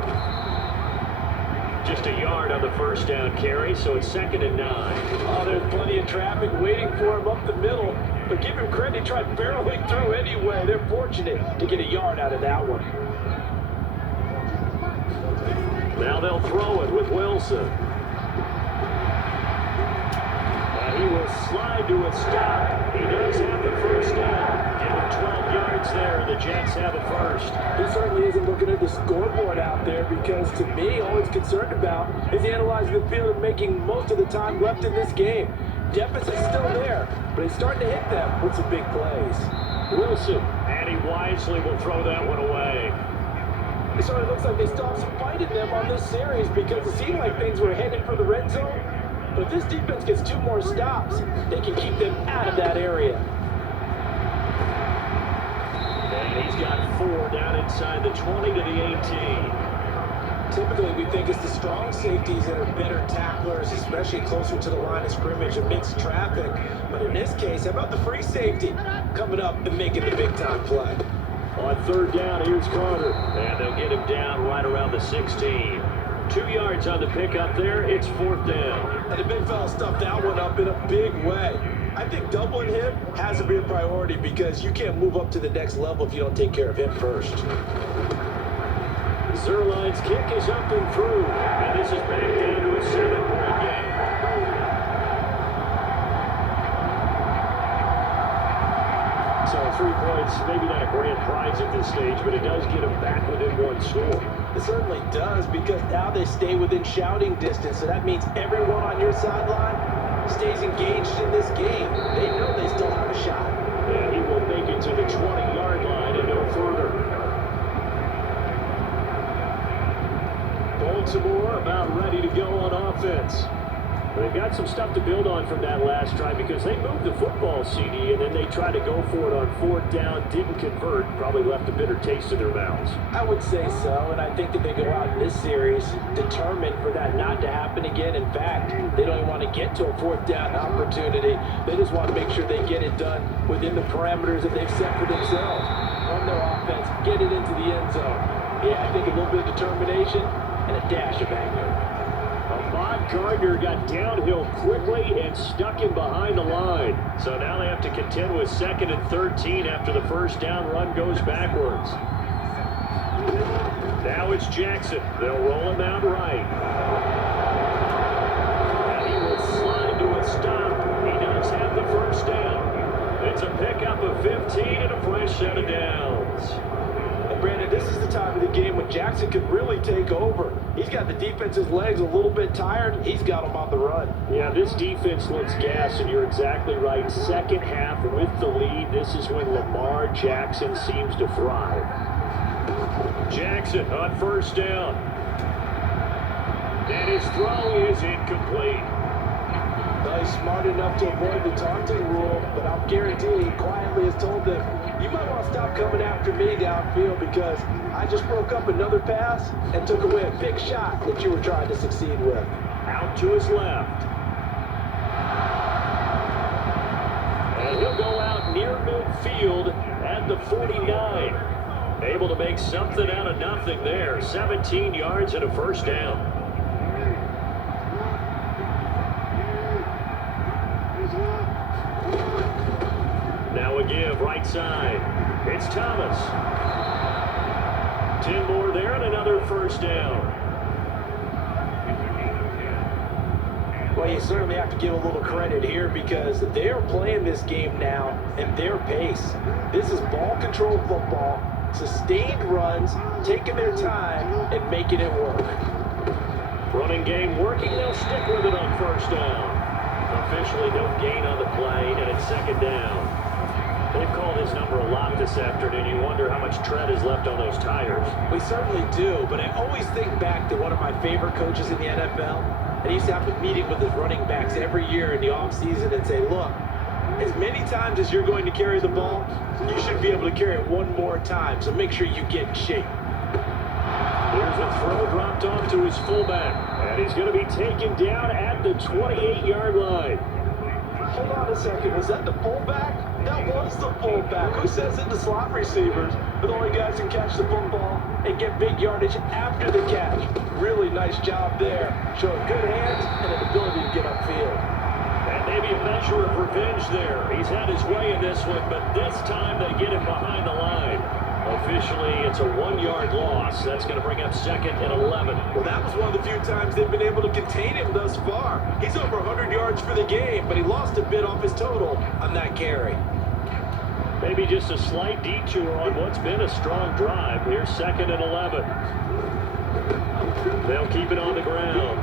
Just a yard on the first down carry, so it's 2nd and 9. Oh, there's plenty of traffic waiting for him up the middle. But give him credit, he tried barreling through anyway. They're fortunate to get a yard out of that one. Now they'll throw it with Wilson. He will slide to a stop. He does have the first down. Give him 12 yards there, and the Jets have a first. He certainly isn't looking at the scoreboard out there because, to me, all he's concerned about is analyzing the field and making most of the time left in this game. Deficit's still there, but he's starting to hit them with some big plays. Wilson, and he wisely will throw that one away. So it looks like they stopped some fight in them on this series because it seemed like things were headed for the red zone. But if this defense gets 2 more stops, they can keep them out of that area. And he's got 4 down inside the 20 to the 18. Typically, we think it's the strong safeties that are better tacklers, especially closer to the line of scrimmage amidst traffic. But in this case, how about the free safety coming up and making the big-time play? On 3rd down, here's Carter. And they'll get him down right around the 16. 2 yards on the pickup there. It's 4th down. And the big fella stuffed that one up in a big way. I think doubling him has to be a priority because you can't move up to the next level if you don't take care of him first. Zerline's kick is up and through. And this is back down to a 7-point game. So 3 points, maybe not a grand prize at this stage, but it does get them back within 1 score. It certainly does, because now they stay within shouting distance, so that means everyone on your sideline stays engaged in this game. They know they still have a shot. And he will make it to the 20-yard line and no further. Baltimore about ready to go on offense. They've got some stuff to build on from that last drive because they moved the football, CD, and then they tried to go for it on 4th down, didn't convert, probably left a bitter taste in their mouths. I would say so, and I think that they go out in this series determined for that not to happen again. In fact, they don't even want to get to a 4th down opportunity. They just want to make sure they get it done within the parameters that they've set for themselves. Run their offense, get it into the end zone. Yeah, I think a little bit of determination and a dash of anger. Ahmad Gardner got downhill quickly and stuck him behind the line. So now they have to contend with 2nd and 13 after the 1st down run goes backwards. Now it's Jackson. They'll roll him out right. And he will slide to a stop. He does have the 1st down. It's a pickup of 15 and a fresh set of downs. Brandon, this is the time of the game when Jackson could really take over. He's got the defense's legs a little bit tired. He's got them on the run. Yeah, this defense looks gassed, and you're exactly right. 2nd half with the lead. This is when Lamar Jackson seems to thrive. Jackson on 1st down. And his throw is incomplete. Well, he's smart enough to avoid the taunting rule, but I'll guarantee he quietly has told them, you might want to stop coming after me downfield because I just broke up another pass and took away a big shot that you were trying to succeed with. Out to his left. And he'll go out near midfield at the 49. Able to make something out of nothing there. 17 yards and a 1st down. Now a give, right side. It's Thomas. 10 more there and another 1st down. Well, you certainly have to give a little credit here because they're playing this game now at their pace. This is ball control football, sustained runs, taking their time and making it work. Running game working, they'll stick with it on 1st down. Officially no gain on the play, and it's 2nd down. They've called his number a lot this afternoon. You wonder how much tread is left on those tires. We certainly do, but I always think back to one of my favorite coaches in the NFL. And he used to have a meeting with his running backs every year in the offseason and say, look, as many times as you're going to carry the ball, you should be able to carry it one more time, so make sure you get in shape. There's a throw dropped off to his fullback, and he's going to be taken down at the 28-yard line. Hold on a second, was that the fullback? That was the fullback. Who says that the slot receivers are the only guys who can catch the football and get big yardage after the catch? Really nice job there. Showing good hands and an ability to get upfield. And maybe a measure of revenge there. He's had his way in this one, but this time they get him behind the line. Officially, it's a 1-yard loss. That's going to bring up 2nd and 11. Well, that was one of the few times they've been able to contain him thus far. He's over 100 yards for the game, but he lost a bit off his total on that carry. Maybe just a slight detour on what's been a strong drive. Here's 2nd and 11. They'll keep it on the ground.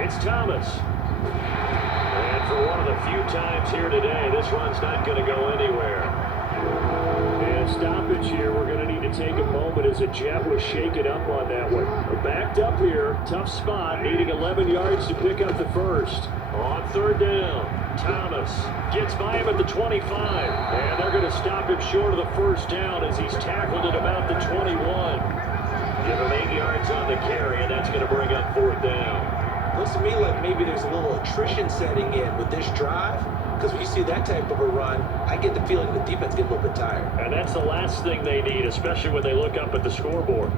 It's Thomas. And for one of the few times here today, this run's not going to go anywhere. And a stoppage here. We're going to need to take a moment as a Jet was shaken up on that one. We're backed up here. Tough spot. Needing 11 yards to pick up the first. On third down, Thomas gets by him at the 25. And they're going to stop him short of the first down as he's tackled at about the 21. Give him 8 yards on the carry, and that's going to bring up fourth down. Looks to me like maybe there's a little attrition setting in with this drive. Because when you see that type of a run, I get the feeling the defense gets a little bit tired. And that's the last thing they need, especially when they look up at the scoreboard.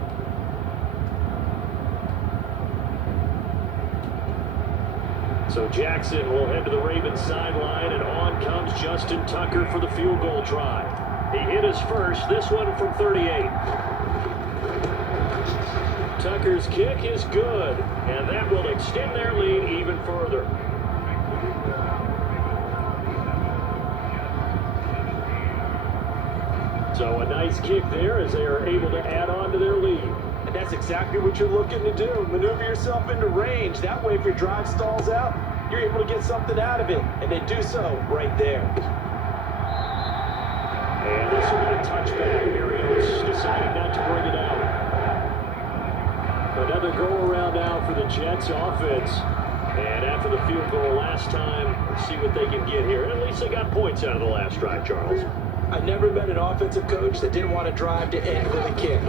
So Jackson will head to the Ravens sideline, and on comes Justin Tucker for the field goal try. He hit his first, this one from 38. Tucker's kick is good, and that will extend their lead even further. So a nice kick there as they are able to add on to their lead. And that's exactly what you're looking to do. Maneuver yourself into range. That way, if your drive stalls out, you're able to get something out of it. And they do so right there. And this will be a touchback. Mario's deciding not to bring it out. Another go-around now for the Jets offense. And after the field goal last time, let's see what they can get here. At least they got points out of the last drive, Charles. I never met an offensive coach that didn't want to drive to end with a kick.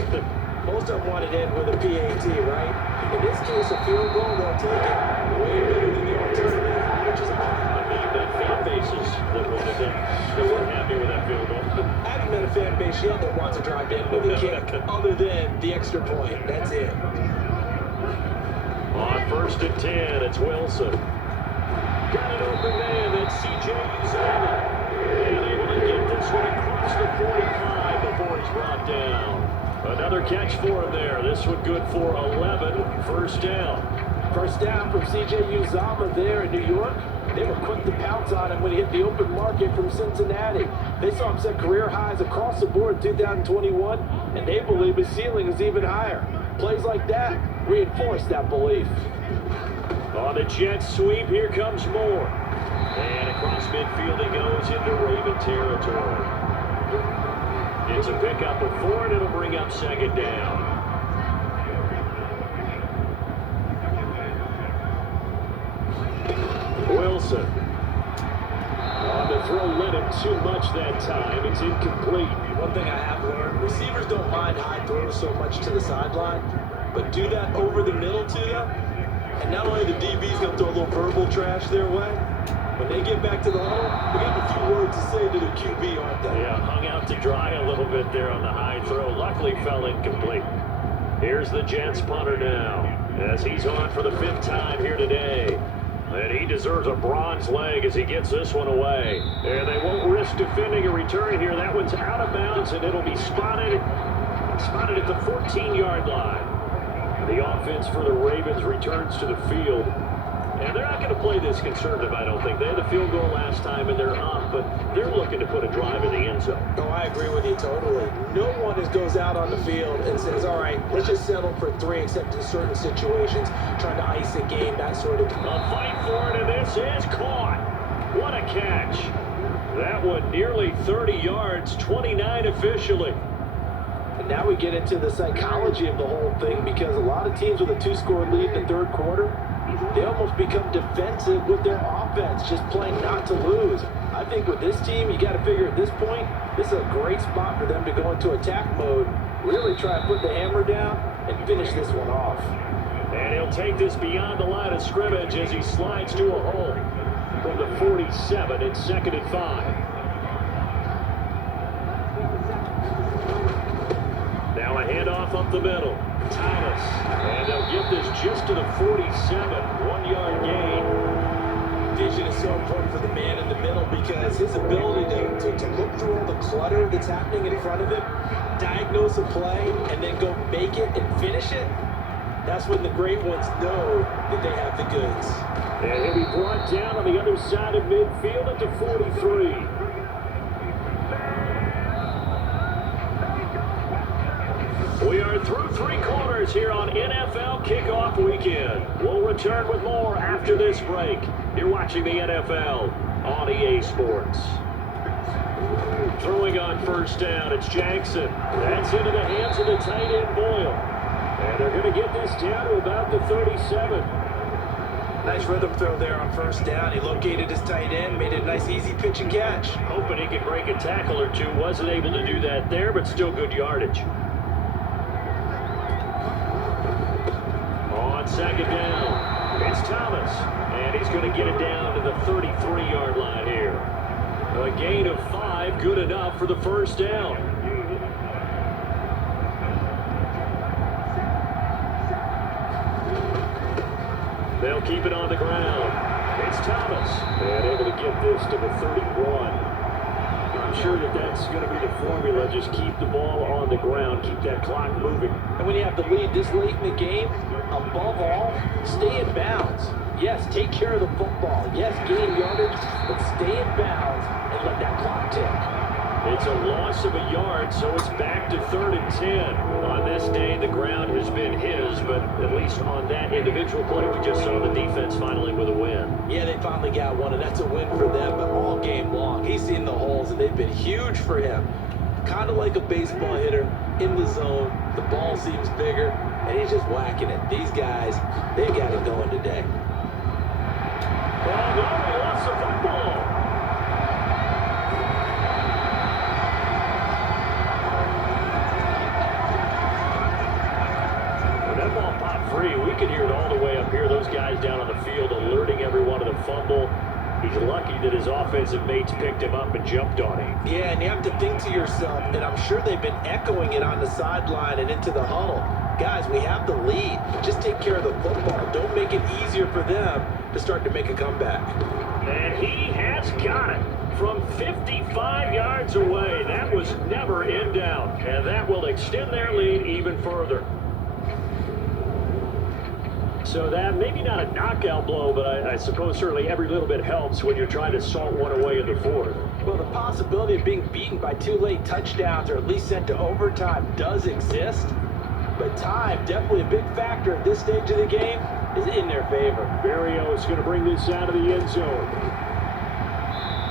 Most of them wanted to end with a PAT, right? In this case, a field goal, they'll take it way better than the alternative, which is a punt. I mean, you've got fan bases that wanted them. They weren't happy with that field goal. I haven't met a fan base yet that wants to drive to end with a kick, other than the extra point. That's it. On first and 10, it's Wilson. Got an open man, that's C.J. Uzomah. And able to get this one across the 45 before he's brought down. Another catch for him there. This one good for 11. First down. First down from C.J. Uzomah there in New York. They were quick to pounce on him when he hit the open market from Cincinnati. They saw him set career highs across the board in 2021, and they believe his ceiling is even higher. Plays like that reinforce that belief. On the Jets sweep, here comes Moore. And across midfield he goes into Raven territory. It's a pickup of 4, and it'll bring up second down. Wilson. On the throw, let him too much that time. It's incomplete. One thing I have learned, receivers don't mind high throws so much to the sideline, but do that over the middle to them, and not only the DB's going to throw a little verbal trash their way, when they get back to the huddle, they got a few words to say to the QB, aren't they? Yeah, hung out to dry a little bit there on the high throw. Luckily fell incomplete. Here's the Jets punter now, as he's on for the 5th time here today. And he deserves a bronze leg as he gets this one away. And they won't risk defending a return here. That one's out of bounds, and it'll be spotted at the 14-yard line. The offense for the Ravens returns to the field. And they're not going to play this conservative, I don't think. They had the field goal last time, and they're up, but they're looking to put a drive in the end zone. No, I agree with you totally. No one goes out on the field and says, all right, let's just settle for 3, except in certain situations, trying to ice a game, that sort of thing. A fight for it, and this is caught. What a catch. That one nearly 30 yards, 29 officially. And now we get into the psychology of the whole thing, because a lot of teams with a 2-score lead in the third quarter, they almost become defensive with their offense, just playing not to lose. I think with this team, you got to figure at this point, this is a great spot for them to go into attack mode, really try to put the hammer down and finish this one off. And he'll take this beyond the line of scrimmage as he slides to a hole from the 47. It's 2nd and 5. Now a handoff up the middle. Thomas, and they'll get this just to the 47, 1-yard gain. Vision is so important for the man in the middle, because his ability to look through all the clutter that's happening in front of him, diagnose a play, and then go make it and finish it, that's when the great ones know that they have the goods. And he'll be brought down on the other side of midfield at the 43. We are through 3 quarters here on NFL Kickoff Weekend. We'll return with more after this break. You're watching the NFL on EA Sports. Throwing on first down, it's Jackson. That's into the hands of the tight end, Boyle. And they're going to get this down to about the 37. Nice rhythm throw there on first down. He located his tight end, made it a nice easy pitch and catch. Hoping he could break a tackle or two. Wasn't able to do that there, but still good yardage. On second down, it's Thomas. And he's going to get it down to the 33-yard line here. A gain of 5, good enough for the first down. They'll keep it on the ground. It's Thomas. And able to get this to the 31. I'm sure that's going to be the formula. Just keep the ball on the ground. Keep that clock moving. And when you have the lead this late in the game, above all, stay in bounds. Yes, take care of the football. Yes, gain yardage, but stay in bounds and let that clock tick. It's a loss of a yard, so it's back to 3rd and 10. On this day, the ground has been his, but at least on that individual play, we just saw the defense finally with a win. Yeah, they finally got one, and that's a win for them, but all game long, he's seen the holes, and they've been huge for him. Kind of like a baseball hitter in the zone. The ball seems bigger, and he's just whacking it. These guys, they got it going today. Oh, no, he lost the football. That ball popped free. We could hear it all the way up here. Those guys down on the field alerting everyone of the fumble. He's lucky that his offensive mates picked him up and jumped on him. Yeah, and you have to think to yourself, and I'm sure they've been echoing it on the sideline and into the huddle. Guys, we have the lead. Just take care of the football. Don't make it easier for them to start to make a comeback. And he has got it from 55 yards away. That was never in doubt, and that will extend their lead even further. So that, maybe not a knockout blow, but I suppose certainly every little bit helps when you're trying to salt one away in the 4th. Well, the possibility of being beaten by 2 late touchdowns or at least sent to overtime does exist. But time, definitely a big factor at this stage of the game, is in their favor. Barrio is going to bring this out of the end zone.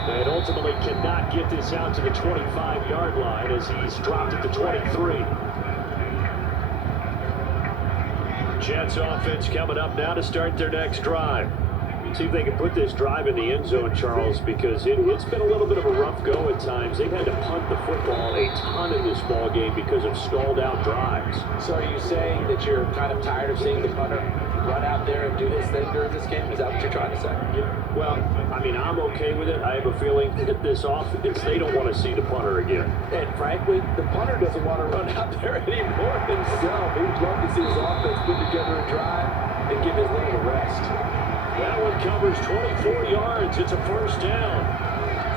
And ultimately cannot get this out to the 25-yard line as he's dropped at the 23. Jets offense coming up now to start their next drive. See if they can put this drive in the end zone, Charles, because it's been a little bit of a rough go at times. They've had to punt the football a ton in this ball game because of stalled out drives. So are you saying that you're kind of tired of seeing the punter run out there and do his thing during this game? Is that what you're trying to say? Yeah. Well, I mean, I'm okay with it. I have a feeling that this offense, they don't want to see the punter again. And frankly, the punter doesn't want to run out there anymore himself. He would love to see his offense put together a drive and give his leg a rest. That one covers 24 yards. It's a first down.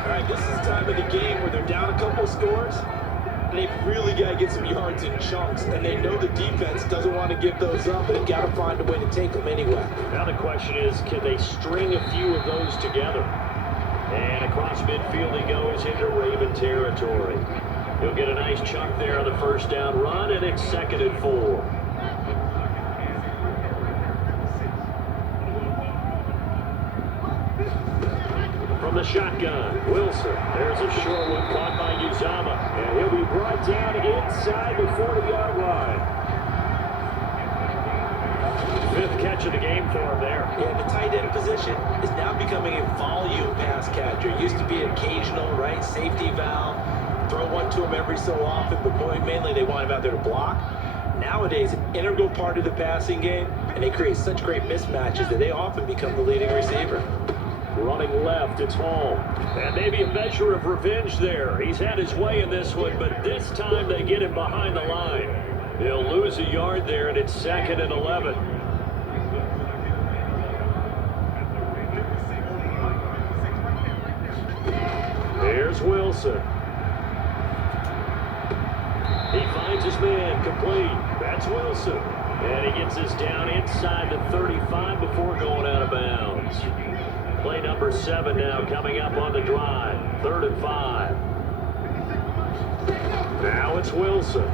All right, this is the time of the game where they're down a couple scores. They've really got to get some yards in chunks, and they know the defense doesn't want to give those up, and they've got to find a way to take them anyway. Now the question is, can they string a few of those together? And across midfield he goes into Raven territory. He'll get a nice chunk there on the first down run, and it's 2nd and 4. From the shotgun, Wilson. There's a short one caught by Uzama. And he'll be brought down inside the 40-yard line. 5th catch of the game for him there. Yeah, the tight end position is now becoming a volume pass catcher. It used to be an occasional, right, safety valve. Throw one to him every so often, but mainly they want him out there to block. Nowadays, an integral part of the passing game, and they create such great mismatches that they often become the leading receiver. Running left, it's Hall. And maybe a measure of revenge there. He's had his way in this one, but this time they get him behind the line. They'll lose a yard there, and it's 2nd and 11. There's Wilson. He finds his man, complete. That's Wilson. And he gets us down inside the 35 before going out of bounds. Play number 7 now coming up on the drive. 3rd and 5. Now it's Wilson.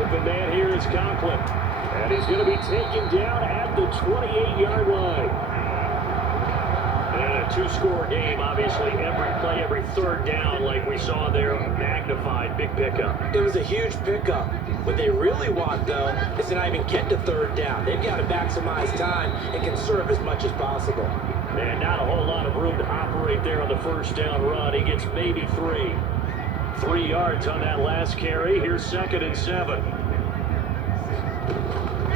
Open man here is Conklin. And he's going to be taken down at the 28-yard line. And a a two-score game, obviously every play, every third down, like we saw there, magnified, big pickup. It was a huge pickup. What they really want, though, is to not even get to third down. They've got to maximize time and conserve as much as possible. And not a whole lot of room to operate there on the first down run. He gets maybe 3. 3 yards on that last carry. Here's 2nd and 7.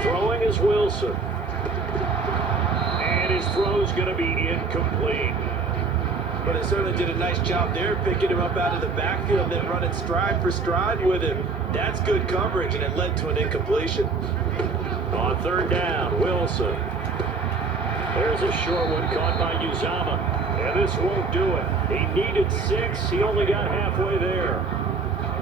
Throwing is Wilson. And his throw's going to be incomplete. But it certainly did a nice job there, picking him up out of the backfield and then running stride for stride with him. That's good coverage, and it led to an incompletion. On 3rd down, Wilson. There's a short one caught by Uzama. And this won't do it. He needed 6. He only got halfway there.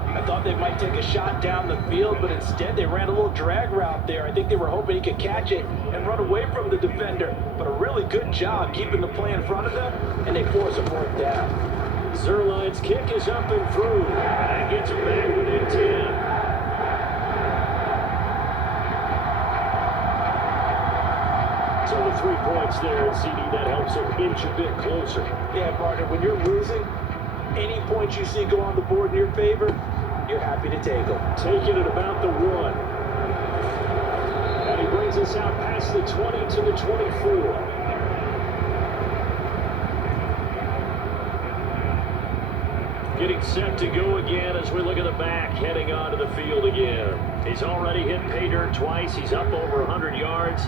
I thought they might take a shot down the field, but instead they ran a little drag route there. I think they were hoping he could catch it and run away from the defender. But a really good job keeping the play in front of them, and they force a 4th down. Zerline's kick is up and through. And gets it back within 10. So the 3 points there, and CD, that helps him inch a bit closer. Yeah, partner, when you're losing, any points you see go on the board in your favor, you're happy to take them. Taking it about the 1. And he brings us out past the 20 to the 24. Getting set to go again as we look at the back, heading onto the field again. He's already hit pay dirt twice. He's up over 100 yards.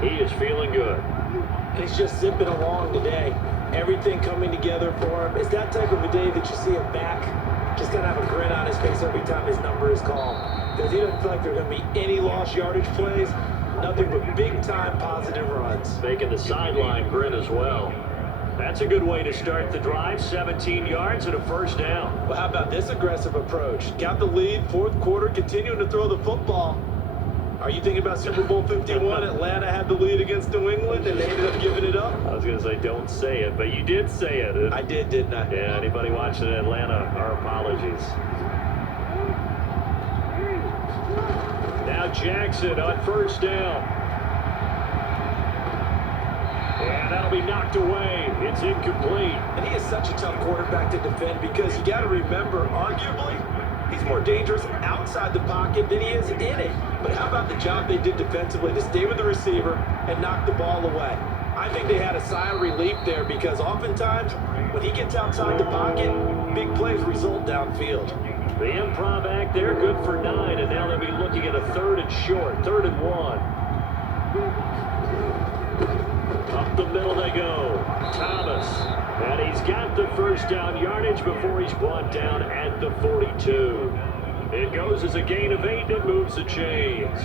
He is feeling good. And he's just zipping along today. Everything coming together for him. It's that type of a day that you see him back, just gonna have a grin on his face every time his number is called. Because he doesn't feel like there are gonna be any lost yardage plays, nothing but big time positive runs. Making the sideline grin as well. That's a good way to start the drive. 17 yards and a 1st down. Well, how about this aggressive approach? Got the lead, 4th quarter, continuing to throw the football. Are you thinking about Super Bowl 51? Atlanta had the lead against New England, and they ended up giving it up? I was going to say, don't say it, but you did say it. I did, didn't I? Yeah, anybody watching in Atlanta, our apologies. Now Jackson on 1st down. And that'll be knocked away. It's incomplete. And he is such a tough quarterback to defend because you got to remember, arguably, he's more dangerous outside the pocket than he is in it. But how about the job they did defensively to stay with the receiver and knock the ball away? I think they had a sigh of relief there because oftentimes when he gets outside the pocket, big plays result downfield. The improv act there, good for 9, and now they'll be looking at a 3rd and short, 3rd and 1. Up the middle they go. Thomas. And he's got the 1st down yardage before he's brought down at the 42. It goes as a gain of 8 and moves the chains.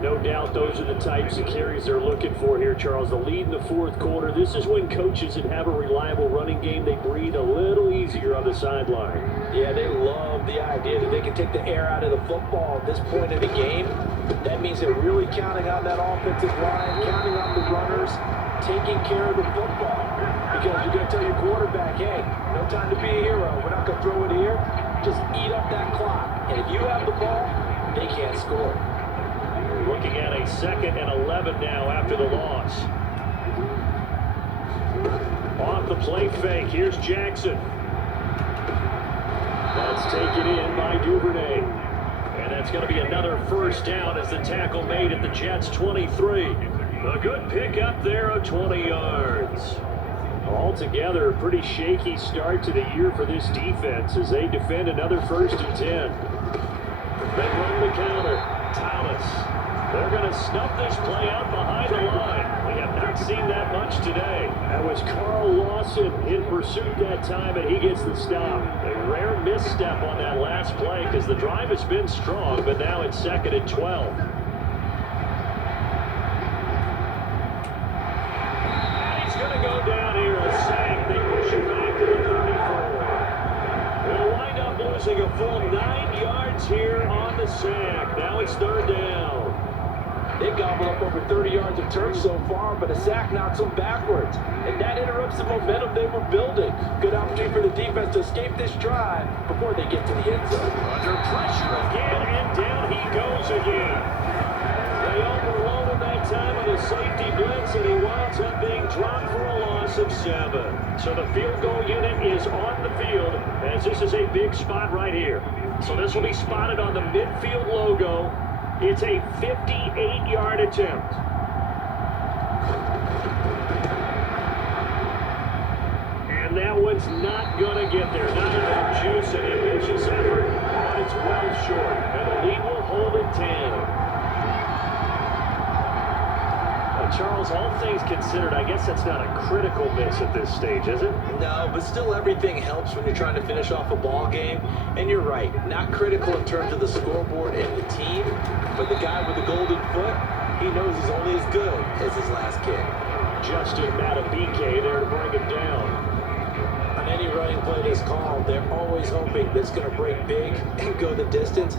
No doubt those are the types of carries they're looking for here, Charles. The lead in the 4th quarter. This is when coaches that have a reliable running game, they breathe a little easier on the sideline. Yeah, they love the idea that they can take the air out of the football at this point in the game. That means they're really counting on that offensive line, counting on the runners, taking care of the football. Because you're going to tell your quarterback, hey, no time to be a hero. We're not going to throw it here. Just eat up that clock. And if you have the ball, they can't score. Looking at a 2nd and 11 now after the loss. Off the play fake, here's Jackson. That's taken in by Duvernay. And that's going to be another 1st down as the tackle made at the Jets' 23. A good pickup there of 20 yards. Altogether, a pretty shaky start to the year for this defense as they defend another 1st and 10. They run the counter. Thomas. They're going to snuff this play out behind the line. We have not seen that much today. That was Carl Lawson in pursuit that time, and he gets the stop. A rare misstep on that last play because the drive has been strong, but now it's 2nd and 12. And he's going to go down here, a sack. They push him back to the 34. They'll wind up losing a full 9 yards here on the sack. Now it's 3rd down. They've gobbled up over 30 yards of turf so far, but a sack knocks them backwards. And that interrupts the momentum they were building. Good opportunity for the defense to escape this drive before they get to the end zone. Under pressure again, and down he goes again. They overloaded that time of the safety blitz, and he winds up being dropped for a loss of 7. So the field goal unit is on the field, as this is a big spot right here. So this will be spotted on the midfield logo. It's a 58-yard attempt. And that one's not going to get there. Not enough juice and ambitious effort, but it's well short. And the lead will hold at 10. Charles, all things considered, I guess that's not a critical miss at this stage, is it? No, but still everything helps when you're trying to finish off a ball game. And you're right, not critical in terms of the scoreboard and the team, but the guy with the golden foot, he knows he's only as good as his last kick. Justin Matabike there to bring him down. On any running play that's called, they're always hoping that's going to break big and go the distance.